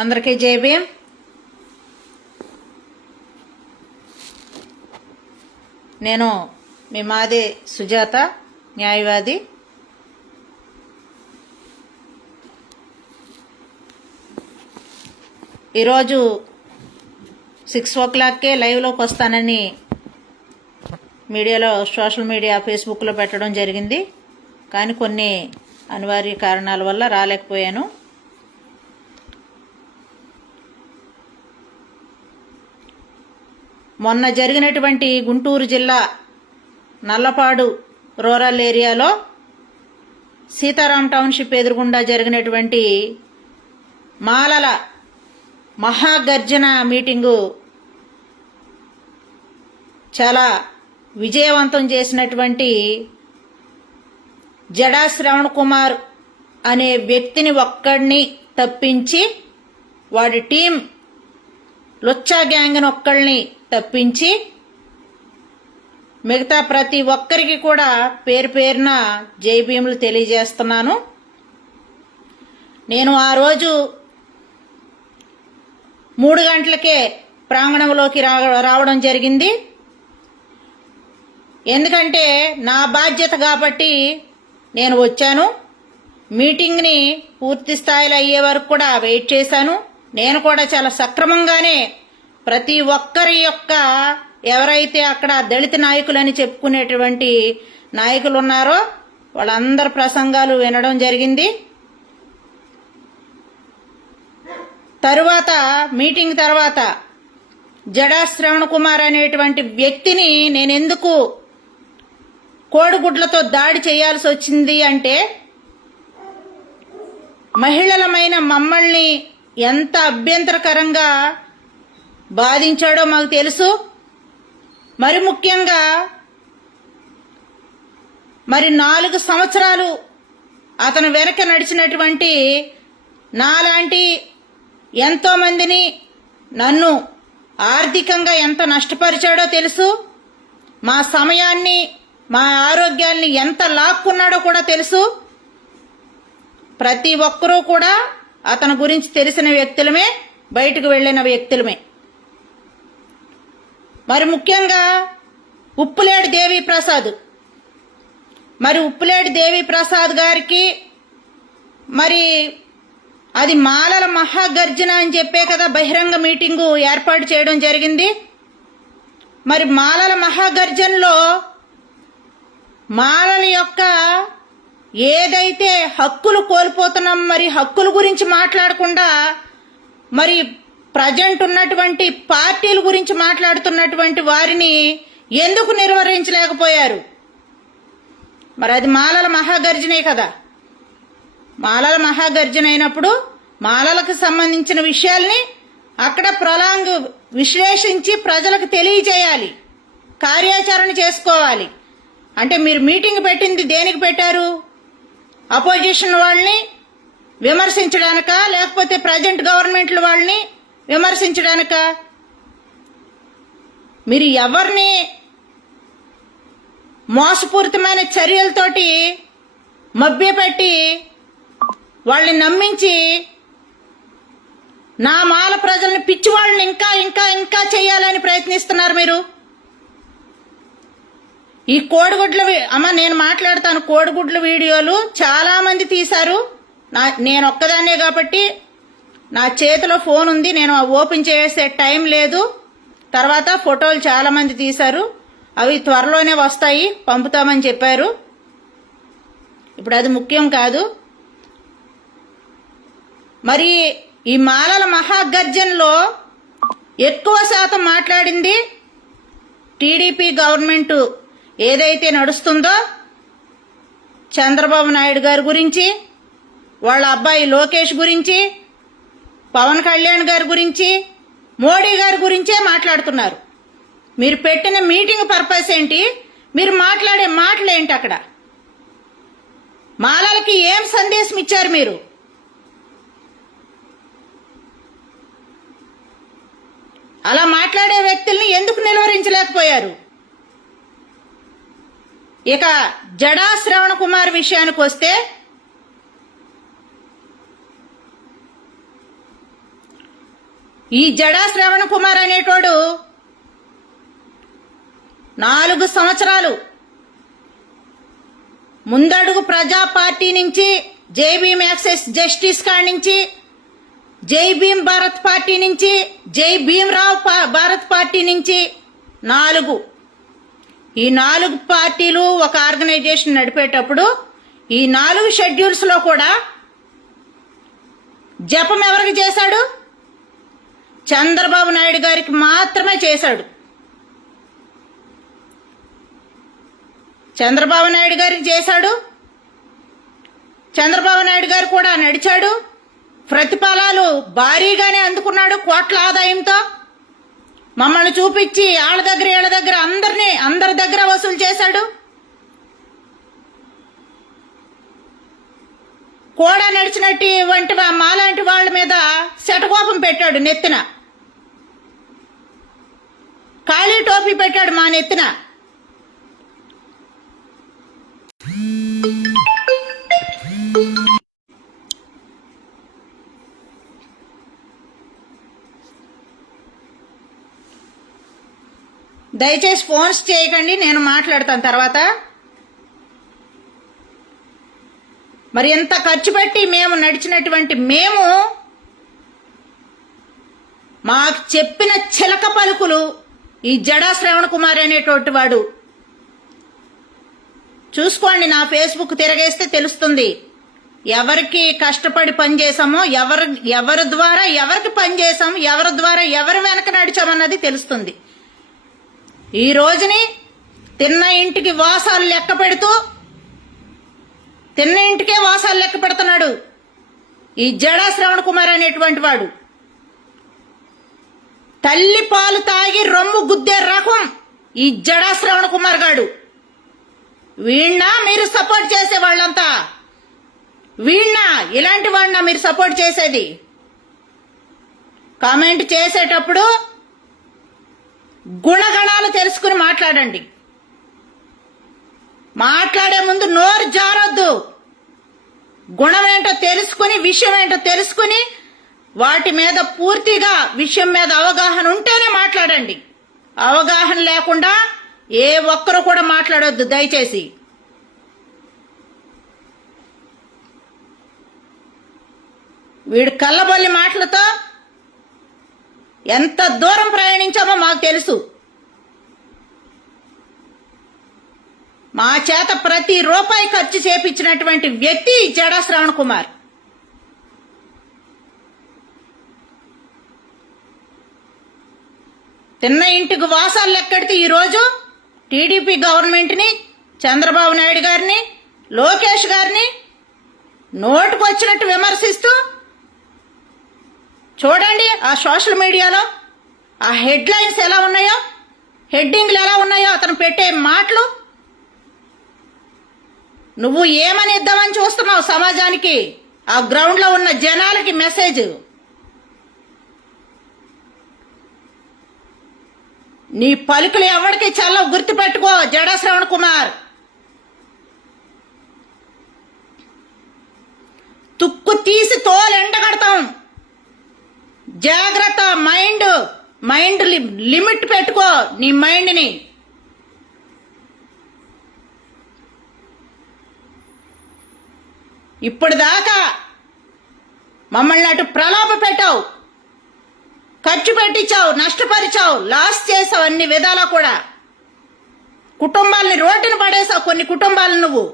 అందరికీ జై భీమ్. నేను మీ మాది సుజాత, న్యాయవాది. ఈరోజు 6 o'clockకే లైవ్లోకి వస్తానని మీడియాలో, సోషల్ మీడియా, ఫేస్బుక్లో పెట్టడం జరిగింది. కానీ కొన్ని అనివార్య కారణాల వల్ల రాలేకపోయాను. మొన్న జరిగినటువంటి గుంటూరు జిల్లా నల్లపాడు రూరల్ ఏరియాలో సీతారాం టౌన్షిప్ ఎదురుగుండా జరిగినటువంటి మాలల మహాగర్జన మీటింగు చాలా విజయవంతం చేసినటువంటి జడా శ్రవణ్ కుమార్ అనే వ్యక్తిని ఒక్కడిని తప్పించి, వాడి టీం లుచ్చా గ్యాంగ్ని ఒక్కళ్ళని తప్పించి మిగతా ప్రతి ఒక్కరికి కూడా పేరు పేరున జై భీములు తెలియజేస్తున్నాను. నేను ఆ రోజు 3 గంటలకే ప్రాంగణంలోకి రావడం జరిగింది. ఎందుకంటే నా బాధ్యత కాబట్టి నేను వచ్చాను. మీటింగ్ని పూర్తి స్థాయిలో అయ్యే వరకు కూడా వెయిట్ చేశాను. నేను కూడా చాలా సక్రమంగానే ప్రతి ఒక్కరి యొక్క, ఎవరైతే అక్కడ దళిత నాయకులని చెప్పుకునేటువంటి నాయకులు ఉన్నారో వాళ్ళందరి ప్రసంగాలు వినడం జరిగింది. మీటింగ్ తర్వాత జడా శ్రవణ్ కుమార్ అనేటువంటి వ్యక్తిని నేనెందుకు కోడిగుడ్లతో దాడి చేయాల్సి వచ్చింది అంటే, మహిళలమైన మమ్మల్ని ఎంత అభ్యంతరకరంగా బాధించాడో మాకు తెలుసు. మరి ముఖ్యంగా 4 సంవత్సరాలు అతను వెనక నడిచినటువంటి నాలాంటి ఎంతో మందిని, నన్ను ఆర్థికంగా ఎంత నష్టపరిచాడో తెలుసు. మా సమయాన్ని, మా ఆరోగ్యాన్ని ఎంత లాక్కున్నాడో కూడా తెలుసు. ప్రతి ఒక్కరూ కూడా అతని గురించి తెలిసిన వ్యక్తులమే, బయటకు వెళ్ళిన వ్యక్తులమే. మరి ముఖ్యంగా ఉప్పులేడి దేవీప్రసాద్, ఉప్పులేడి దేవీప్రసాద్ గారికి అది మాలల మహాగర్జన అని చెప్పే కదా బహిరంగ మీటింగు ఏర్పాటు చేయడం జరిగింది. మాలల మహాగర్జనలో మాలల యొక్క ఏదైతే హక్కులు కోల్పోతున్నాం, హక్కుల గురించి మాట్లాడకుండా ప్రజెంట్ ఉన్నటువంటి పార్టీల గురించి మాట్లాడుతున్నటువంటి వారిని ఎందుకు నిర్వహించలేకపోయారు? అది మాలల మహాగర్జనే కదా. మాలల మహాగర్జన అయినప్పుడు మాలలకు సంబంధించిన విషయాల్ని అక్కడ ప్రలాంగ్ విశ్లేషించి ప్రజలకు తెలియజేయాలి, కార్యాచరణ చేసుకోవాలి. అంటే మీరు మీటింగ్ పెట్టింది దేనికి పెట్టారు? అపోజిషన్ వాళ్ళని విమర్శించడానిక, లేకపోతే ప్రజెంట్ గవర్నమెంట్ల వాళ్ళని విమర్శించడానిక? మీరు ఎవరిని మోసపూరితమైన చర్యలతోటి మభ్యపెట్టి వాళ్ళని నమ్మించి నా మాల ప్రజల్ని పిచ్చి వాళ్ళని ఇంకా ఇంకా ఇంకా చేయాలని ప్రయత్నిస్తున్నారు మీరు. ఈ కోడిగుడ్ల నేను మాట్లాడతాను. కోడిగుడ్ల వీడియోలు చాలా మంది తీశారు. నేను ఒక్కదాన్నే కాబట్టి నా చేతిలో ఫోన్ ఉంది, నేను ఓపెన్ చేసే టైం లేదు. తర్వాత ఫోటోలు చాలా మంది తీశారు, అవి త్వరలోనే వస్తాయి, పంపుతామని చెప్పారు. ఇప్పుడు అది ముఖ్యం కాదు. ఈ మాలల మహాగర్జనలో ఎక్కువ శాతం మాట్లాడింది టీడీపీ గవర్నమెంట్ ఏదైతే నడుస్తుందో చంద్రబాబు నాయుడు గారి గురించి, వాళ్ళ అబ్బాయి లోకేష్ గురించి, పవన్ కళ్యాణ్ గారి గురించి, మోడీ గారి గురించే మాట్లాడుతున్నారు. మీరు పెట్టిన మీటింగ్ పర్పస్ ఏంటి? మీరు మాట్లాడే మాటలేంటి? అక్కడ మాలలకి ఏం సందేశం ఇచ్చారు మీరు? అలా మాట్లాడే వ్యక్తుల్ని ఎందుకు నిలువరించలేకపోయారు? ఇక జడా శ్రవణ్ కుమార్ విషయానికి వస్తే, ఈ జడా శ్రవణ కుమార్ అనేటోడు 4 సంవత్సరాలు ముందడుగు ప్రజా పార్టీ నుంచి, జై భీమ్ యాక్సెస్ జస్టిస్ కాడి నుంచి, జై భీమ్ భారత్ పార్టీ నుంచి, జై భీమరావ్ భారత్ పార్టీ నుంచి 4 ఈ 4 పార్టీలు ఒక ఆర్గనైజేషన్ నడిపేటప్పుడు ఈ 4 షెడ్యూల్స్ లో కూడా జపం ఎవరికి చేశాడు? చంద్రబాబు నాయుడు గారికి మాత్రమే చేశాడు. చంద్రబాబు నాయుడు గారికి చేశాడు. చంద్రబాబు నాయుడు గారు కూడా నడిచాడు. ప్రతిఫలాలు భారీగానే అందుకున్నాడు. కోట్ల ఆదాయంతో మమ్మల్ని చూపించి వాళ్ళ దగ్గర వీళ్ళ దగ్గర అందరి దగ్గర వసూలు చేశాడు. కూడా నడిచినట్టు వంటి మాలాంటి వాళ్ళ మీద శటకోపం పెట్టాడు. నెత్తిన ఖాళీ టోపీ పెట్టాడు మా నెత్తిన. దయచేసి ఫోన్స్ చేయకండి, నేను మాట్లాడతాను తర్వాత. మరి ఎంత ఖర్చు పెట్టి మేము నడిచినటువంటి మాకు చెప్పిన చిలక పలుకులు ఈ జడా శ్రవణ కుమార్ అనేటువంటి వాడు. చూసుకోండి, నా ఫేస్బుక్ తిరగేస్తే తెలుస్తుంది ఎవరికి కష్టపడి పనిచేసామో, ఎవరి ద్వారా ఎవరికి పనిచేసాము, ఎవరి ద్వారా ఎవరి వెనక నడిచామన్నది తెలుస్తుంది. ఈ రోజుని తిన్న ఇంటికి వాసాలు లెక్క పెడుతూ తిన్న ఇంటికే వాసాలు లెక్క పెడుతున్నాడు ఈ జడా శ్రవణ కుమార్ అనేటువంటి వాడు. తల్లి పాలు తాగి రొమ్ము గుద్దే రకం ఈ జడా శ్రవణ కుమార్ గాడు. వీణ్ణా మీరు సపోర్ట్ చేసే వాళ్ళంతా? వీణ్ణా ఇలాంటి వాడినా మీరు సపోర్ట్ చేసేది? కామెంట్ చేసేటప్పుడు గుణగణాలు తెలుసుకుని మాట్లాడండి. మాట్లాడే ముందు నోరు జారొద్దు. గుణం ఏంటో తెలుసుకుని, విషయం ఏంటో తెలుసుకుని, వాటి మీద పూర్తిగా విషయం మీద అవగాహన ఉంటేనే మాట్లాడండి. అవగాహన లేకుండా ఏ ఒక్కరు కూడా మాట్లాడొద్దు దయచేసి. వీడు కళ్ళబొల్లి మాటలతో ఎంత దూరం ప్రయాణించామో మాకు తెలుసు. మా చేత ప్రతి రూపాయి ఖర్చు చేపించినటువంటి వ్యక్తి జడా శ్రవణ కుమార్. తిన్న ఇంటికి వాసాలు లెక్కెడితే ఈరోజు టీడీపీ గవర్నమెంట్ని, చంద్రబాబు నాయుడు గారిని, లోకేష్ గారిని నోటుకు వచ్చినట్టు విమర్శిస్తూ చూడండి ఆ సోషల్ మీడియాలో ఆ హెడ్లైన్స్ ఎలా ఉన్నాయో, హెడ్డింగ్లు ఎలా ఉన్నాయో, అతను పెట్టే మాటలు. నువ్వు ఏమని ఇద్దామని చూస్తున్నావు సమాజానికి, ఆ గ్రౌండ్ లో ఉన్న జనాలకి మెసేజ్? నీ పలుకులు ఎవరికి చల్లవు, గుర్తుపెట్టుకో జడా శ్రవణ కుమార్. తుక్కు తీసి తోలు ఎండగడతాం. జాగ్రత్త. మైండ్ లిమిట్ పెట్టుకో నీ మైండ్ని. ఇప్పుడు దాకా మమ్మల్ని అటు ప్రలోభ పెట్టావు, ఖర్చు పెట్టించావు, నష్టపరిచావు, లాస్ చేసావు అన్ని విధాలా కూడా. కుటుంబాలని రోడ్డున పడేసావు. కొన్ని కుటుంబాలు నువ్వు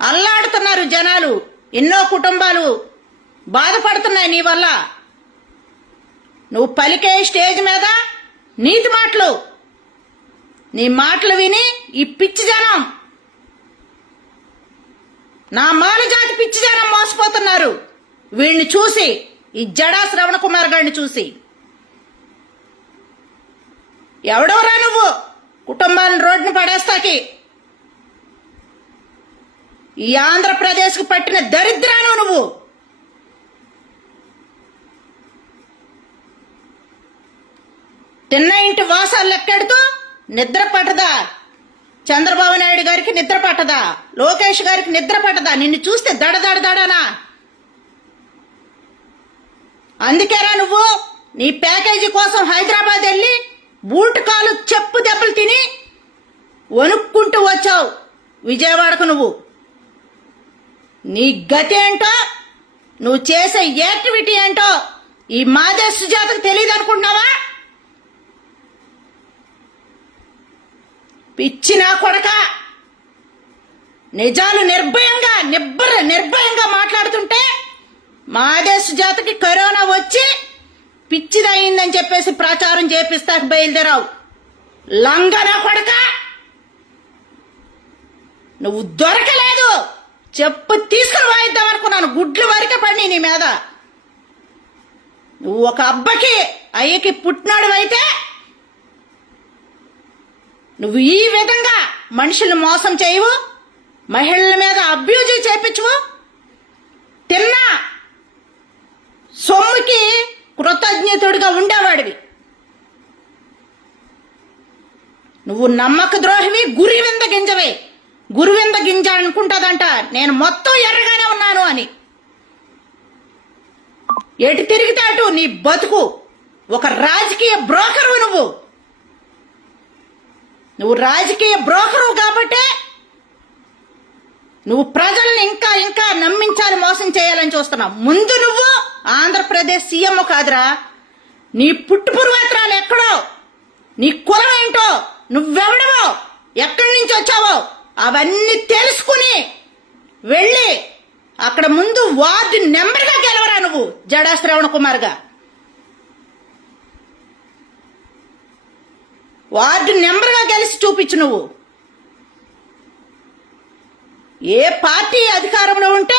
అల్లాడుతున్నారు జనాలు. ఎన్నో కుటుంబాలు బాధపడుతున్నాయి నీ వల్ల. నువ్వు పలికే స్టేజ్ మీద నీతి మాటలు, నీ మాటలు విని ఈ పిచ్చి జనం, నా మాల జాతి పిచ్చి జనం మోసపోతున్నారు. వీడిని చూసి, ఈ జడా శ్రవణ కుమార్ గారిని చూసి. ఎవడవరా నువ్వు కుటుంబాన్ని రోడ్డును పడేస్తాకి? ఈ ఆంధ్రప్రదేశ్కు పట్టిన దరిద్రాను నువ్వు. తిన్న ఇంటి వాసాలు లెక్కెడుతూ నిద్ర పట్టదా? చంద్రబాబు నాయుడు గారికి నిద్ర పట్టదా? లోకేష్ గారికి నిద్ర పట్టదా? నిన్ను చూస్తే దడదడదడనా? అందుకేరా నువ్వు నీ ప్యాకేజీ కోసం హైదరాబాద్ వెళ్ళి బూట్ కాలు చెప్పు దెబ్బలు తిని వణుక్కుంటూ వచ్చావు విజయవాడకు. నువ్వు నీ గతి ఏంటో, నువ్వు చేసే యాక్టివిటీ ఏంటో ఈ మాదే సుజాతకు తెలియదు అనుకుంటున్నావా? పిచ్చి నా కొడక, నిజాలు నిర్భయంగా మాట్లాడుతుంటే మాదే సుజాతకి కరోనా వచ్చి పిచ్చిదయిందని చెప్పేసి ప్రచారం చేపిస్తాకు బయలుదేరావు. లంగనా కొడక, నువ్వు దొరకలేదు. చెప్పు తీసుకుని వాయిద్దాం అనుకున్నాను, గుడ్లు వరకే పడి నీ మీద. నువ్వు ఒక అయ్యకి పుట్టినాడు అయితే నువ్వు ఈ విధంగా మనుషుల్ని మోసం చేయవు, మహిళల మీద అబ్యూజ్ చేపించవు. తిన్నా సొమ్ముకి కృతజ్ఞతుడిగా ఉండేవాడివి. నువ్వు నమ్మక ద్రోహివి, గురువింద గింజ అనుకుంటాదంట నేను మొత్తం ఎర్రగానే ఉన్నాను అని. ఎటు తిరిగితే అటు నీ బతుకు. ఒక రాజకీయ బ్రోకరు నువ్వు రాజకీయ బ్రోకరు కాబట్టే నువ్వు ప్రజల్ని ఇంకా నమ్మించాలి, మోసం చేయాలని చూస్తున్నావు. ముందు నువ్వు ఆంధ్రప్రదేశ్ సీఎం కాదురా, నీ పుట్టు పూర్వత్రాలు ఎక్కడో, నీ కులం ఏంటో, నువ్వెవడవో, ఎక్కడి నుంచి వచ్చావో అవన్నీ తెలుసుకుని వెళ్ళి అక్కడ ముందు వార్డు నెంబర్గా గెలవరా నువ్వు జడా శ్రవణ కుమార్గా. వార్డు నెంబర్గా గెలిచి చూపించు. నువ్వు ఏ పార్టీ అధికారంలో ఉంటే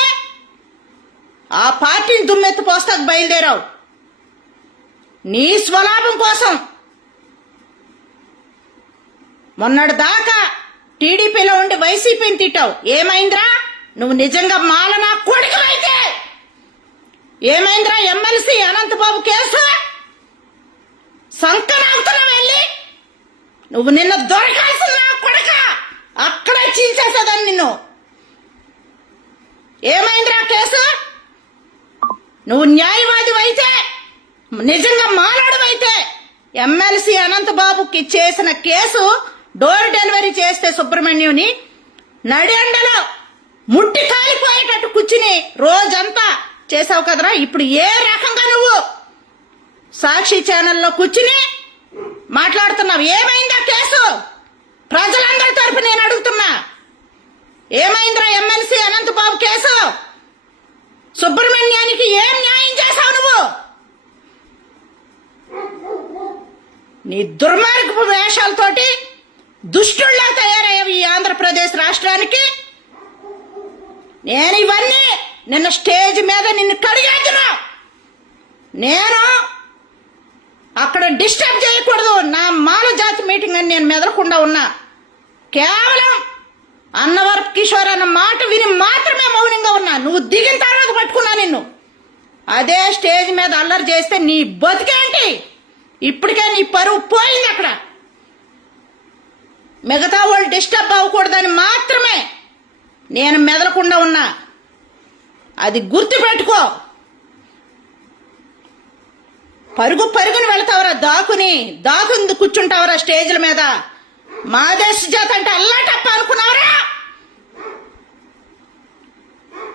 ఆ పార్టీని దుమ్మెత్తి పోస్తాకు బయలుదేరావు. నీ స్వలాభం కోసం మొన్నటి దాకా టీడీపీలో ఉండి వైసీపీని తిట్టావు. ఏమైందిరా? నువ్వు నిజంగా మాలనా కొడుకువైతే ఏమైందిరా? ఎమ్మెల్సీ అనంతబాబు కేసు సంకనాగుతున్నావు వెళ్ళి. నువ్వు నిన్న దొరకాల్సిన కొడక, అక్కడే చీల్చేసేదాన్ని నిన్ను. ఏమైందిరా కేసు? నువ్వు న్యాయవాది అయితే, నిజంగా మాలాడువైతే ఎమ్మెల్సీ అనంతబాబుకి చేసిన కేసు డోర్ డెలివరీ చేస్తే సుబ్రహ్మణ్యుని నడెండలో ముట్టి కాలిపోయేటట్టు కూర్చుని రోజంతా చేసావు కదరా. ఇప్పుడు ఏ రకంగా నువ్వు సాక్షి ఛానల్లో కూర్చుని మాట్లాడుతున్నావు? ఏమైందా కేసు? ప్రజలందరి తరపు నేను అడుగుతున్నా, ఏమైందిరా ఎమ్మెల్సీ అనంతబాబు కేసు? సుబ్రహ్మణ్యానికి ఏం న్యాయం చేశావు నువ్వు? నీ దుర్మార్గపు వేషాలతోటి దుష్టుల్లా తయారయ్యావు ఈ ఆంధ్రప్రదేశ్ రాష్ట్రానికి. నేను ఇవన్నీ నిన్న స్టేజ్ మీద నిన్ను కడిగేద్దునా. నేను అక్కడ డిస్టర్బ్ చేయకూడదు, నా మాల జాతి మీటింగ్ అని నేను మెదలకుండా ఉన్నా. కేవలం అన్నవరపు కిషోర్ అన్న మాట విని మాత్రమే మౌనంగా ఉన్నా. నువ్వు దిగిన తర్వాత పట్టుకున్నా నిన్ను. అదే స్టేజ్ మీద అల్లరి చేస్తే నీ బతికేంటి? ఇప్పటికే నీ పరువు పోయింది అక్కడ. మిగతా వాళ్ళు డిస్టర్బ్ అవ్వకూడదని మాత్రమే నేను మెదలకుండా ఉన్నా. అది గుర్తుపెట్టుకో. పరుగుని వెళతావరా, దాకుని కూర్చుంటావరా స్టేజ్ల మీద. మాదే సుజాత అంటే అల్లాటప్ప అనుకున్నావరా?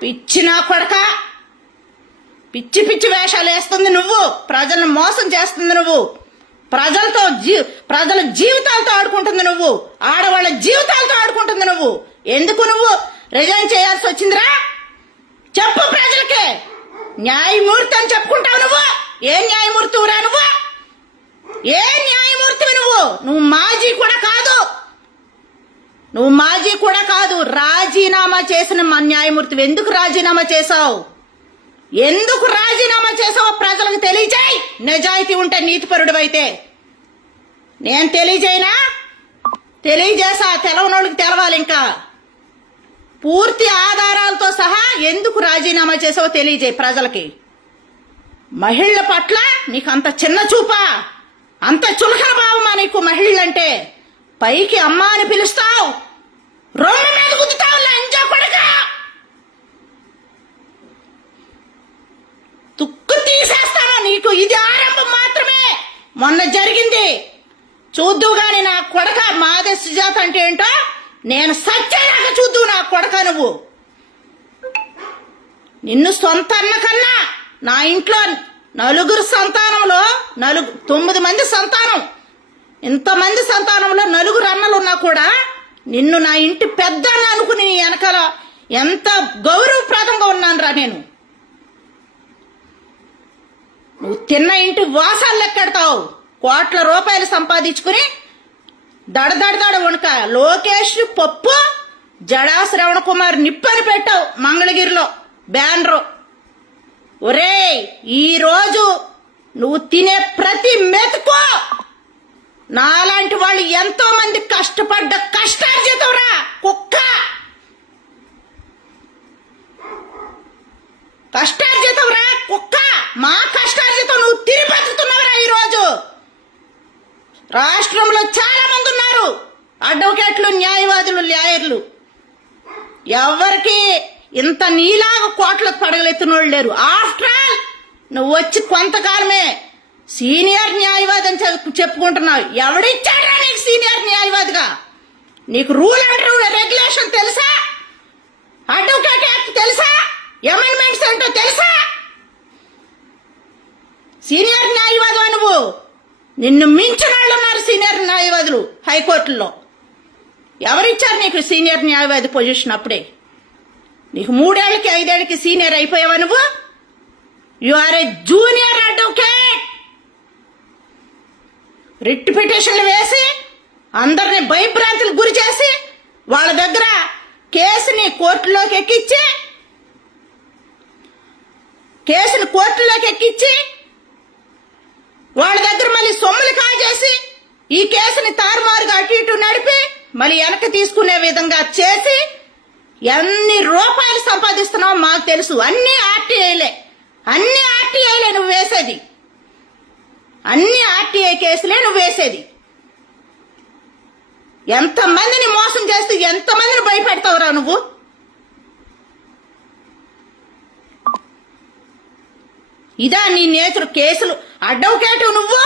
పిచ్చి నా కొడక, పిచ్చి వేషాలు వేస్తుంది నువ్వు. ప్రజలను మోసం చేస్తుంది నువ్వు. ప్రజల జీవితాలతో ఆడుకుంటుంది నువ్వు. ఆడవాళ్ళ జీవితాలతో ఆడుకుంటుంది నువ్వు. ఎందుకు నువ్వు రిజైన్ చేయాల్సి వచ్చిందిరా? చెప్పు ప్రజలకి. న్యాయమూర్తి అని చెప్పుకుంటావు నువ్వు. ఏ న్యాయమూర్తిరా నువ్వు? ఏ న్యాయమూర్తివి నువ్వు? నువ్వు మాజీ కూడా కాదు. రాజీనామా చేసిన మా న్యాయమూర్తివి. ఎందుకు రాజీనామా చేశావు? ప్రజలకు తెలియజేయి. నిజాయితీ ఉంటే, నీతిపరుడు అయితే. నేను తెలియజేసా, తెలవనోళ్ళకి తెలవాలి. ఇంకా పూర్తి ఆధారాలతో సహా ఎందుకు రాజీనామా చేసావో తెలియజేయి ప్రజలకి. మహిళల పట్ల నీకు అంత చిన్న చూపా, అంత చులకన భావమా నీకు? మహిళలంటే పైకి అమ్మ అని పిలుస్తావు, రొమ్మ మీద గుద్దుతావు. లంజా కొడక, తుక్కు తీసేస్తాను నీకు. ఇది ఆరంభం మాత్రం. మొన్న జరిగింది చూద్దు గాని నా కొడక. మాదే సుజాత అంటే ఏంటో నేను సత్యాక చూద్దు నా కొడక. నువ్వు నిన్ను సొంత అన్న కన్నా నా ఇంట్లో నలుగురు సంతానంలో 9 మంది సంతానం, ఇంతమంది సంతానంలో 9 అన్నలు ఉన్నా కూడా నిన్ను నా ఇంటి పెద్ద అన్న అనుకుని నీ వెనకాల ఎంత గౌరవప్రదంగా ఉన్నాను రా నేను. నువ్వు తిన్న ఇంటి వాసాలు లెక్కెడతావు. కోట్ల రూపాయలు సంపాదించుకుని దడదడదడ వణుక లోకేష్ పప్పు జడా శ్రవణ కుమార్ నిప్పని పెట్టావు మంగళగిరిలో బ్యానరు. ఒరేయ్, ఈరోజు నువ్వు తినే ప్రతి మెతుకు నాలాంటి వాళ్ళు ఎంతో మంది కష్టపడ్డ కష్టార్జితంరా కుక్క. కష్టార్జితంరా కుక్క. మా కష్టార్జితం నువ్వు తిరిగి బతుకుతున్నావురా. ఈరోజు రాష్ట్రంలో చాలా మంది ఉన్నారు అడ్వకేట్లు, న్యాయవాదులు, లాయర్లు. ఎవరికి ఇంత నీలాగా కోట్లకు పడగలెత్తినోళ్ళు లేరు. ఆఫ్టర్ ఆల్ నువ్వు వచ్చి కొంతకాలమే సీనియర్ న్యాయవాది అని చెప్పుకుంటున్నావు. ఎవడిచ్చాడా నీకు సీనియర్ న్యాయవాదిగా? నీకు రూల్ అండ్ రెగ్యులేషన్ తెలుసా? అడ్వకేట్ యాక్ట్ తెలుసా? అమెండ్మెంట్స్ ఏంటో తెలుసా? సీనియర్ న్యాయవాది నువ్వు. నిన్ను మించిన వాళ్ళు ఉన్నారు సీనియర్ న్యాయవాదులు హైకోర్టులో. ఎవరిచ్చారు నీకు సీనియర్ న్యాయవాది పొజిషన్? అప్పుడే నీకు 3 ఏళ్ళకి 5 ఏళ్ళకి సీనియర్ అయిపోయావా నువ్వు? You are a junior advocate. Writ పిటిషన్లు వేసి అందరిని భయభ్రాంతులకు గురి చేసి వాళ్ళ దగ్గర కేసుని కోర్టులోకి ఎక్కించి వాళ్ళ దగ్గర మళ్ళీ సొమ్ములు కాజేసి ఈ కేసుని తారుమారుగా అటు ఇటు నడిపి మళ్ళీ వెనక్కి తీసుకునే విధంగా చేసి ఎన్ని రూపాయలు సంపాదిస్తున్నావో మాకు తెలుసు. అన్ని ఆర్టీఐలే నువ్వు వేసేది. అన్ని ఆర్టీఐ కేసులే నువ్వు వేసేది. ఎంతమందిని మోసం చేస్తూ ఎంతమందిని భయపెడతావురా నువ్వు? ఇదా నీ నేచర్? కేసులు అడ్వకేటు నువ్వు.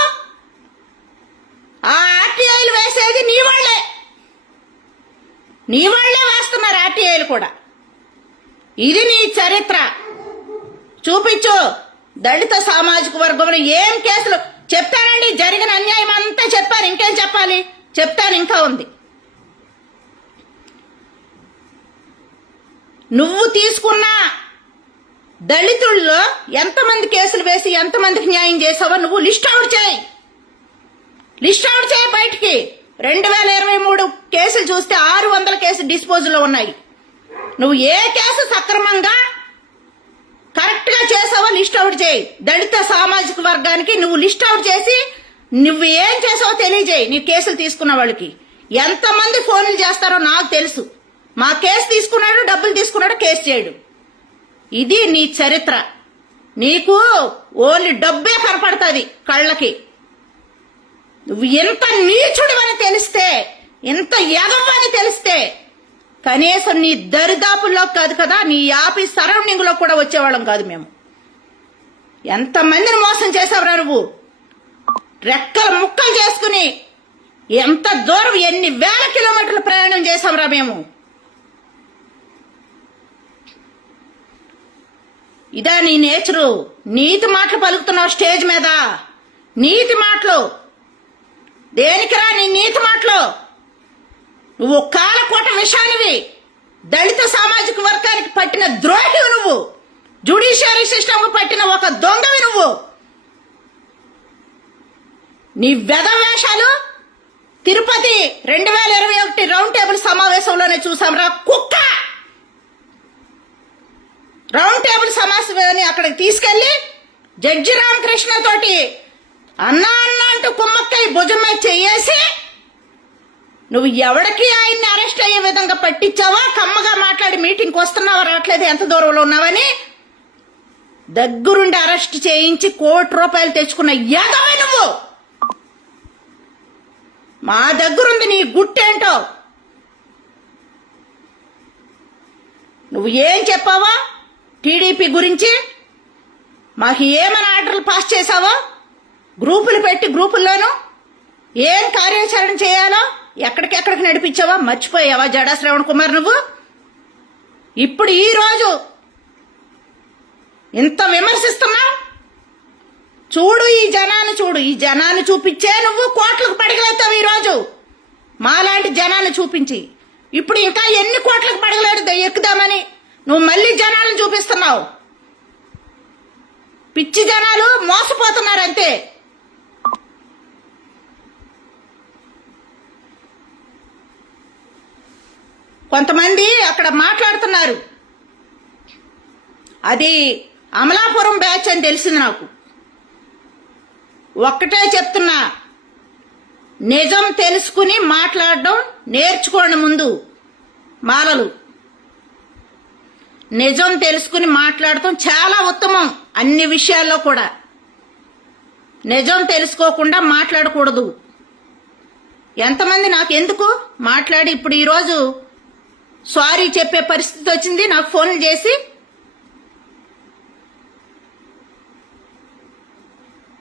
ఆ ఆర్టీఐలు వేసేది నీ వాళ్లే వేస్తున్నారు ఆర్టీఐలు కూడా. ఇది నీ చరిత్ర చూపించు. దళిత సామాజిక వర్గంలో ఏం కేసులు చెప్తానండి? జరిగిన అన్యాయం అంతా చెప్పాను. ఇంకేం చెప్పాలి? చెప్తాను, ఇంకా ఉంది. నువ్వు తీసుకున్న దళితుల్లో ఎంతమంది కేసులు వేసి ఎంతమందికి న్యాయం చేసావో నువ్వు లిస్ట్ అవుట్ చేయి బయటికి. 2023 కేసులు చూస్తే 600 కేసులు డిస్పోజల్లో ఉన్నాయి. నువ్వు ఏ కేసు సక్రమంగా కరెక్ట్ గా చేసావో లిస్ట్ అవుట్ చేయి. దళిత సామాజిక వర్గానికి నువ్వు లిస్ట్ అవుట్ చేసి నువ్వు ఏం చేసావో తెలియజేయి. నీ కేసులు తీసుకున్న వాళ్ళకి ఎంతమంది ఫోన్లు చేస్తారో నాకు తెలుసు. మా కేసు తీసుకున్నాడు, డబ్బులు తీసుకున్నాడు, కేసు చేయడు. ఇది నీ చరిత్ర. నీకు ఓన్లీ డబ్బే కనపడుతుంది కళ్ళకి. నువ్వు ఎంత నీచుడివని తెలిస్తే, ఎంత ఎదవని తెలిస్తే కనీసం నీ దరిదాపుల్లో కాదు కదా, నీ ఆఫీస్ సరౌండింగ్ లో కూడా వచ్చేవాళ్ళం కాదు మేము. ఎంతమందిని మోసం చేసావురా నువ్వు? రెక్కలు ముక్కలు చేసుకుని ఎంత దూరం, ఎన్ని వేల కిలోమీటర్లు ప్రయాణం చేసావురా మేము. ఇదా నీ నేచరు? నీతి మాటలు పలుకుతున్నావు స్టేజ్ మీద. నీతి మాటలు దేనికిరా? నీ నీతి మాటలు. నువ్వు కాలకోట విషానివి. దళిత సామాజిక వర్గానికి పట్టిన ద్రోహివి నువ్వు. జ్యుడిషియరీ సిస్టమ్ కు పట్టిన ఒక దొంగవి నువ్వు. నీ వెధవేషాలు తిరుపతి 2021 రౌండ్ టేబుల్ సమావేశంలోనే చూసాంరా కుక్క. రౌండ్ టేబుల్ సమావేశాన్ని అక్కడికి తీసుకెళ్లి జడ్జి రామకృష్ణ తోటి అన్నా అంటూ కుమ్మక్కై భుజం మీద చెయ్యేసి నువ్వు ఎవడికి ఆయన్ని అరెస్ట్ అయ్యే విధంగా పట్టించావా? కమ్మగా మాట్లాడి మీటింగ్కి వస్తున్నావా, రావట్లేదు, ఎంత దూరంలో ఉన్నావని దగ్గరుండి అరెస్ట్ చేయించి ₹1 కోటి తెచ్చుకున్న యాదవే నువ్వు. మా దగ్గరుంది నీ గుట్టేంటో. నువ్వు ఏం చెప్పావా టీడీపీ గురించి? మాకు ఏమైనా ఆర్డర్లు పాస్ చేశావో గ్రూపులు పెట్టి గ్రూపుల్లోనూ ఏం కార్యాచరణ చేయాలో ఎక్కడికెక్కడికి నడిపించావా మర్చిపోయావా జడా శ్రవణ్ కుమార్ నువ్వు? ఇప్పుడు ఈ రోజు ఇంత విమర్శిస్తున్నావు. చూడు ఈ జనాన్ని చూడు, ఈ జనాన్ని చూపించే నువ్వు కోట్లకు పడగలెత్తావు ఈరోజు మాలాంటి జనాన్ని చూపించి. ఇప్పుడు ఇంకా ఎన్ని కోట్లకు పడగలేదు ఎక్కుదామని నువ్వు మళ్ళీ జనాలను చూపిస్తున్నావు. పిచ్చి జనాలు మోసపోతున్నారు అంతే. కొంతమంది అక్కడ మాట్లాడుతున్నారు, అది అమలాపురం బ్యాచ్ అని తెలిసింది నాకు. ఒక్కటే చెప్తున్నా, నిజం తెలుసుకుని మాట్లాడడం నేర్చుకోండి ముందు. మాలలు నిజం తెలుసుకుని మాట్లాడటం చాలా ఉత్తమం. అన్ని విషయాల్లో కూడా నిజం తెలుసుకోకుండా మాట్లాడకూడదు. ఎంతమంది నాకు ఎందుకు మాట్లాడి ఇప్పుడు ఈరోజు సారీ చెప్పే పరిస్థితి వచ్చింది. నాకు ఫోన్లు చేసి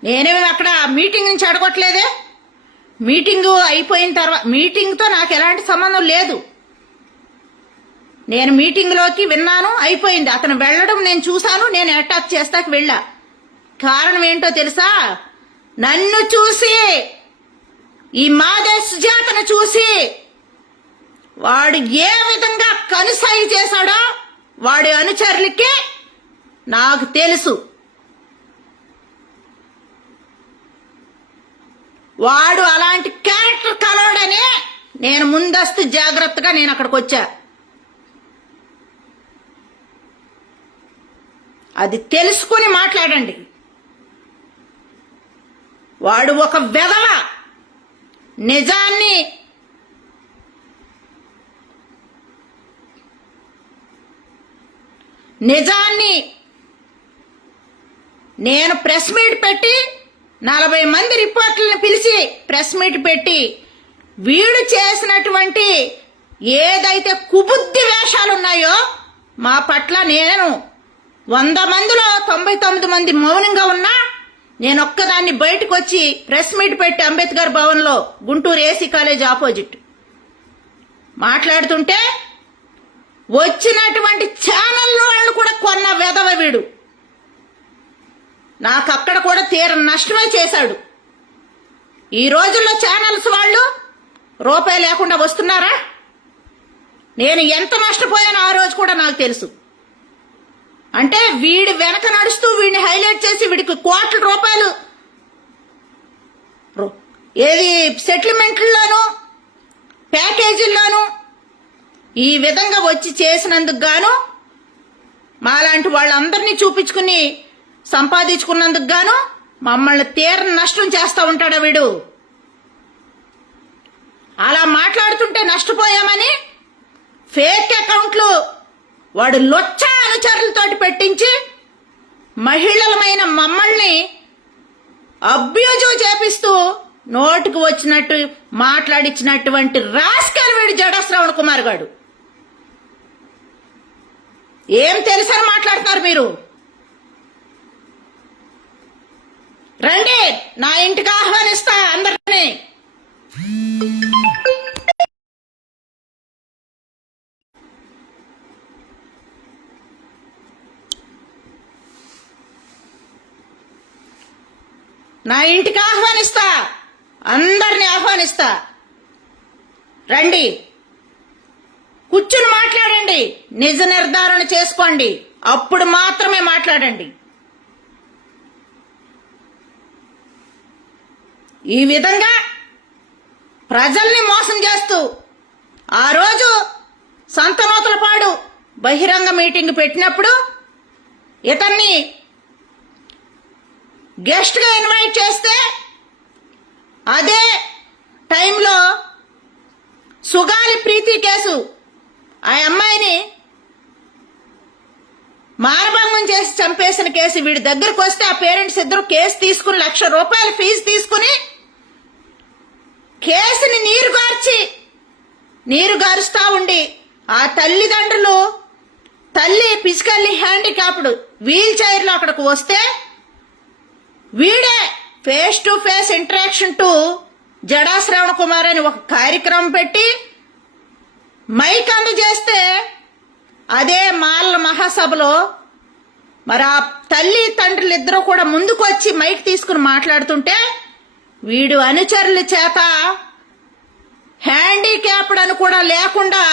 నేనేమి అక్కడ మీటింగ్ నుంచి అడగట్లేదే. మీటింగ్ అయిపోయిన తర్వాత మీటింగ్తో నాకు ఎలాంటి సంబంధం లేదు. నేను మీటింగ్లోకి విన్నాను, అయిపోయింది. అతను వెళ్ళడం నేను చూశాను, నేను అటాక్ చేస్తాకి వెళ్ళా. కారణం ఏంటో తెలుసా? నన్ను చూసి, ఈ మాదే సుజాతను చూసి వాడు ఏ విధంగా కనుసాయి చేశాడో వాడి అనుచరులకి నాకు తెలుసు. వాడు అలాంటి క్యారెక్టర్ కలవడనే నేను ముందస్తు జాగ్రత్తగా నేను అక్కడికి వచ్చా. అది తెలుసుకుని మాట్లాడండి. వాడు ఒక వెధవ. నిజాన్ని నేను ప్రెస్ మీట్ పెట్టి 40 మంది రిపోర్టర్లను పిలిచి ప్రెస్ మీట్ పెట్టి వీడు చేసినటువంటి ఏదైతే కుబుద్ధి వేషాలు ఉన్నాయో మా పట్ల నేను 100 మందిలో 99 మంది మౌనంగా ఉన్నా నేను ఒక్కదాన్ని బయటకు వచ్చి ప్రెస్ మీట్ పెట్టి అంబేద్కర్ భవన్లో గుంటూరు ఏసీ కాలేజ్ ఆపోజిట్ మాట్లాడుతుంటే వచ్చినటువంటి ఛానల్ వాళ్ళు కూడా కొన్న వెధవ వీడు. నాకు అక్కడ కూడా తీర నష్టమే చేశాడు. ఈ రోజుల్లో ఛానల్స్ వాళ్ళు రూపాయి లేకుండా వస్తున్నారా? నేను ఎంత నష్టపోయానో ఆ రోజు కూడా నాకు తెలుసు. అంటే వీడి వెనక నడుస్తూ వీడిని హైలైట్ చేసి వీడికి కోట్ల రూపాయలు ఏది సెటిల్మెంట్లలోనూ ప్యాకేజీల్లోనూ ఈ విధంగా వచ్చి చేసినందుకు గాను మాలాంటి వాళ్ళందరినీ చూపించుకుని సంపాదించుకున్నందుకు గాను మమ్మల్ని తీర నష్టం చేస్తూ ఉంటాడా వీడు? అలా మాట్లాడుతుంటే నష్టపోయామని ఫేక్ అకౌంట్లు వాడు లొచ్చ అనుచరులతోటి పెట్టించి మహిళలమైన మమ్మల్ని అబ్యూజ్ చేపిస్తూ నోటికి వచ్చినట్టు మాట్లాడించినటువంటి రాస్కల్ వీడు జడా శ్రవణ్ కుమార్ గాడు. ఏం తెలుసని మాట్లాడుతున్నారు మీరు? రండి, నా ఇంటికి ఆహ్వానిస్తా అందరినీ. నా ఇంటికి ఆహ్వానిస్తా, అందరినీ ఆహ్వానిస్తా. రండి, కూర్చుని మాట్లాడండి, నిజ నిర్ధారణ చేసుకోండి, అప్పుడు మాత్రమే మాట్లాడండి. ఈ విధంగా ప్రజల్ని మోసం చేస్తూ ఆ రోజు సంతనూతలపాడు బహిరంగ మీటింగ్ పెట్టినప్పుడు ఇతన్ని గెస్ట్గా ఇన్వైట్ చేస్తే అదే టైంలో సుగాలి ప్రీతి కేసు, ఆ అమ్మాయిని మానభంగం చేసి చంపేసిన కేసు వీడి దగ్గరకు వస్తే ఆ పేరెంట్స్ ఇద్దరు కేసు తీసుకుని ₹1,00,000 ఫీజు తీసుకుని కేసుని నీరు గారుస్తా ఉండి ఆ తల్లిదండ్రులు తల్లి ఫిజికల్లీ హ్యాండిక్యాప్డ్ వీల్ చైర్లో అక్కడికి వస్తే వీడే face to face interaction to Jada Shravan Kumar అని ఒక కార్యక్రమం పెట్టి మైక్ అందజేస్తే అదే మాలల మహాసభలో మరి ఆ తల్లి తండ్రులు ఇద్దరు కూడా ముందుకు వచ్చి మైక్ తీసుకుని మాట్లాడుతుంటే వీడు అనుచరుల చేత హ్యాండిక్యాప్డ్ అని కూడా లేకుండా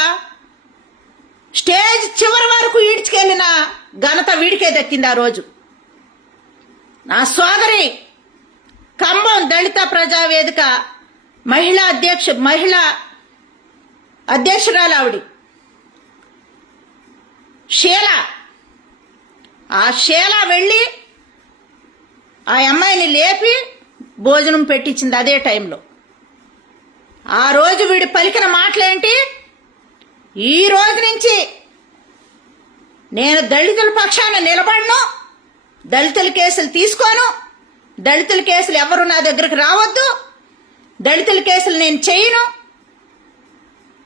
స్టేజ్ చివరి వరకు ఈడ్చుకెళ్ళిన ఘనత వీడికే దక్కింది ఆ రోజు. నా సోదరి ఖమ్మం దళిత ప్రజావేదిక మహిళా అధ్యక్షురాలు ఆవిడ షీల. ఆ షీల వెళ్ళి ఆ అమ్మాయిని లేపి భోజనం పెట్టించింది అదే టైంలో. ఆ రోజు వీడు పలికిన మాటలేంటి, ఈ రోజు నుంచి నేను దళితుల పక్షాన నిలబడను, దళితుల కేసులు తీసుకోను, దళితుల కేసులు ఎవరు నా దగ్గరకు రావద్దు, దళితుల కేసులు నేను చేయను,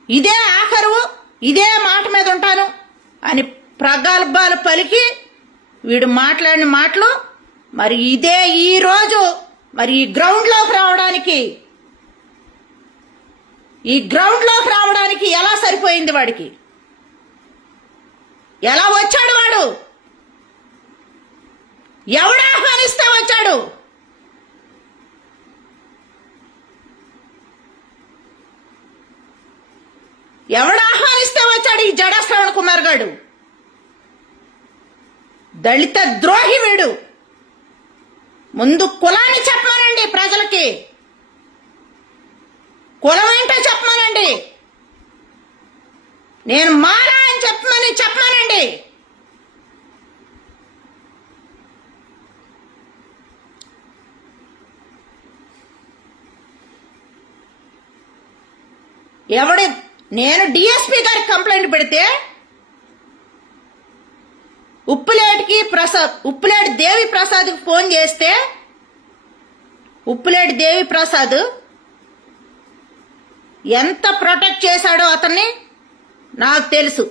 ఇదే ఆఖరు, ఇదే మాట మీద ఉంటాను అని ప్రగల్భాలు పలికి వీడు మాట్లాడిన మాటలు మరి ఇదే ఈ రోజు మరి ఈ గ్రౌండ్లోకి రావడానికి ఎలా సరిపోయింది వాడికి, ఎలా వచ్చాడు వాడు, ఎవడు ఆహ్వానిస్తే వచ్చాడు. ఎవడు ఆహ్వానిస్తే వచ్చాడు ఈ జడా శ్రవణ్ కుమార్ గాడు. దళిత ద్రోహి వీడు. ముందు కులాన్ని చెప్పమానండి ప్రజలకి, కులం ఏంటో చెప్పమానండి, నేను మారా అని చెప్పమానండి. నేను డిఎస్పీ గారికి కంప్లైంట్ పెడితే ఉప్పులేటి దేవి ప్రసాద్కి ఫోన్ చేస్తే ఉప్పులేటి దేవి ప్రసాద్ ఎంత ప్రొటెక్ట్ చేశాడో అతన్ని నాకు తెలుసు.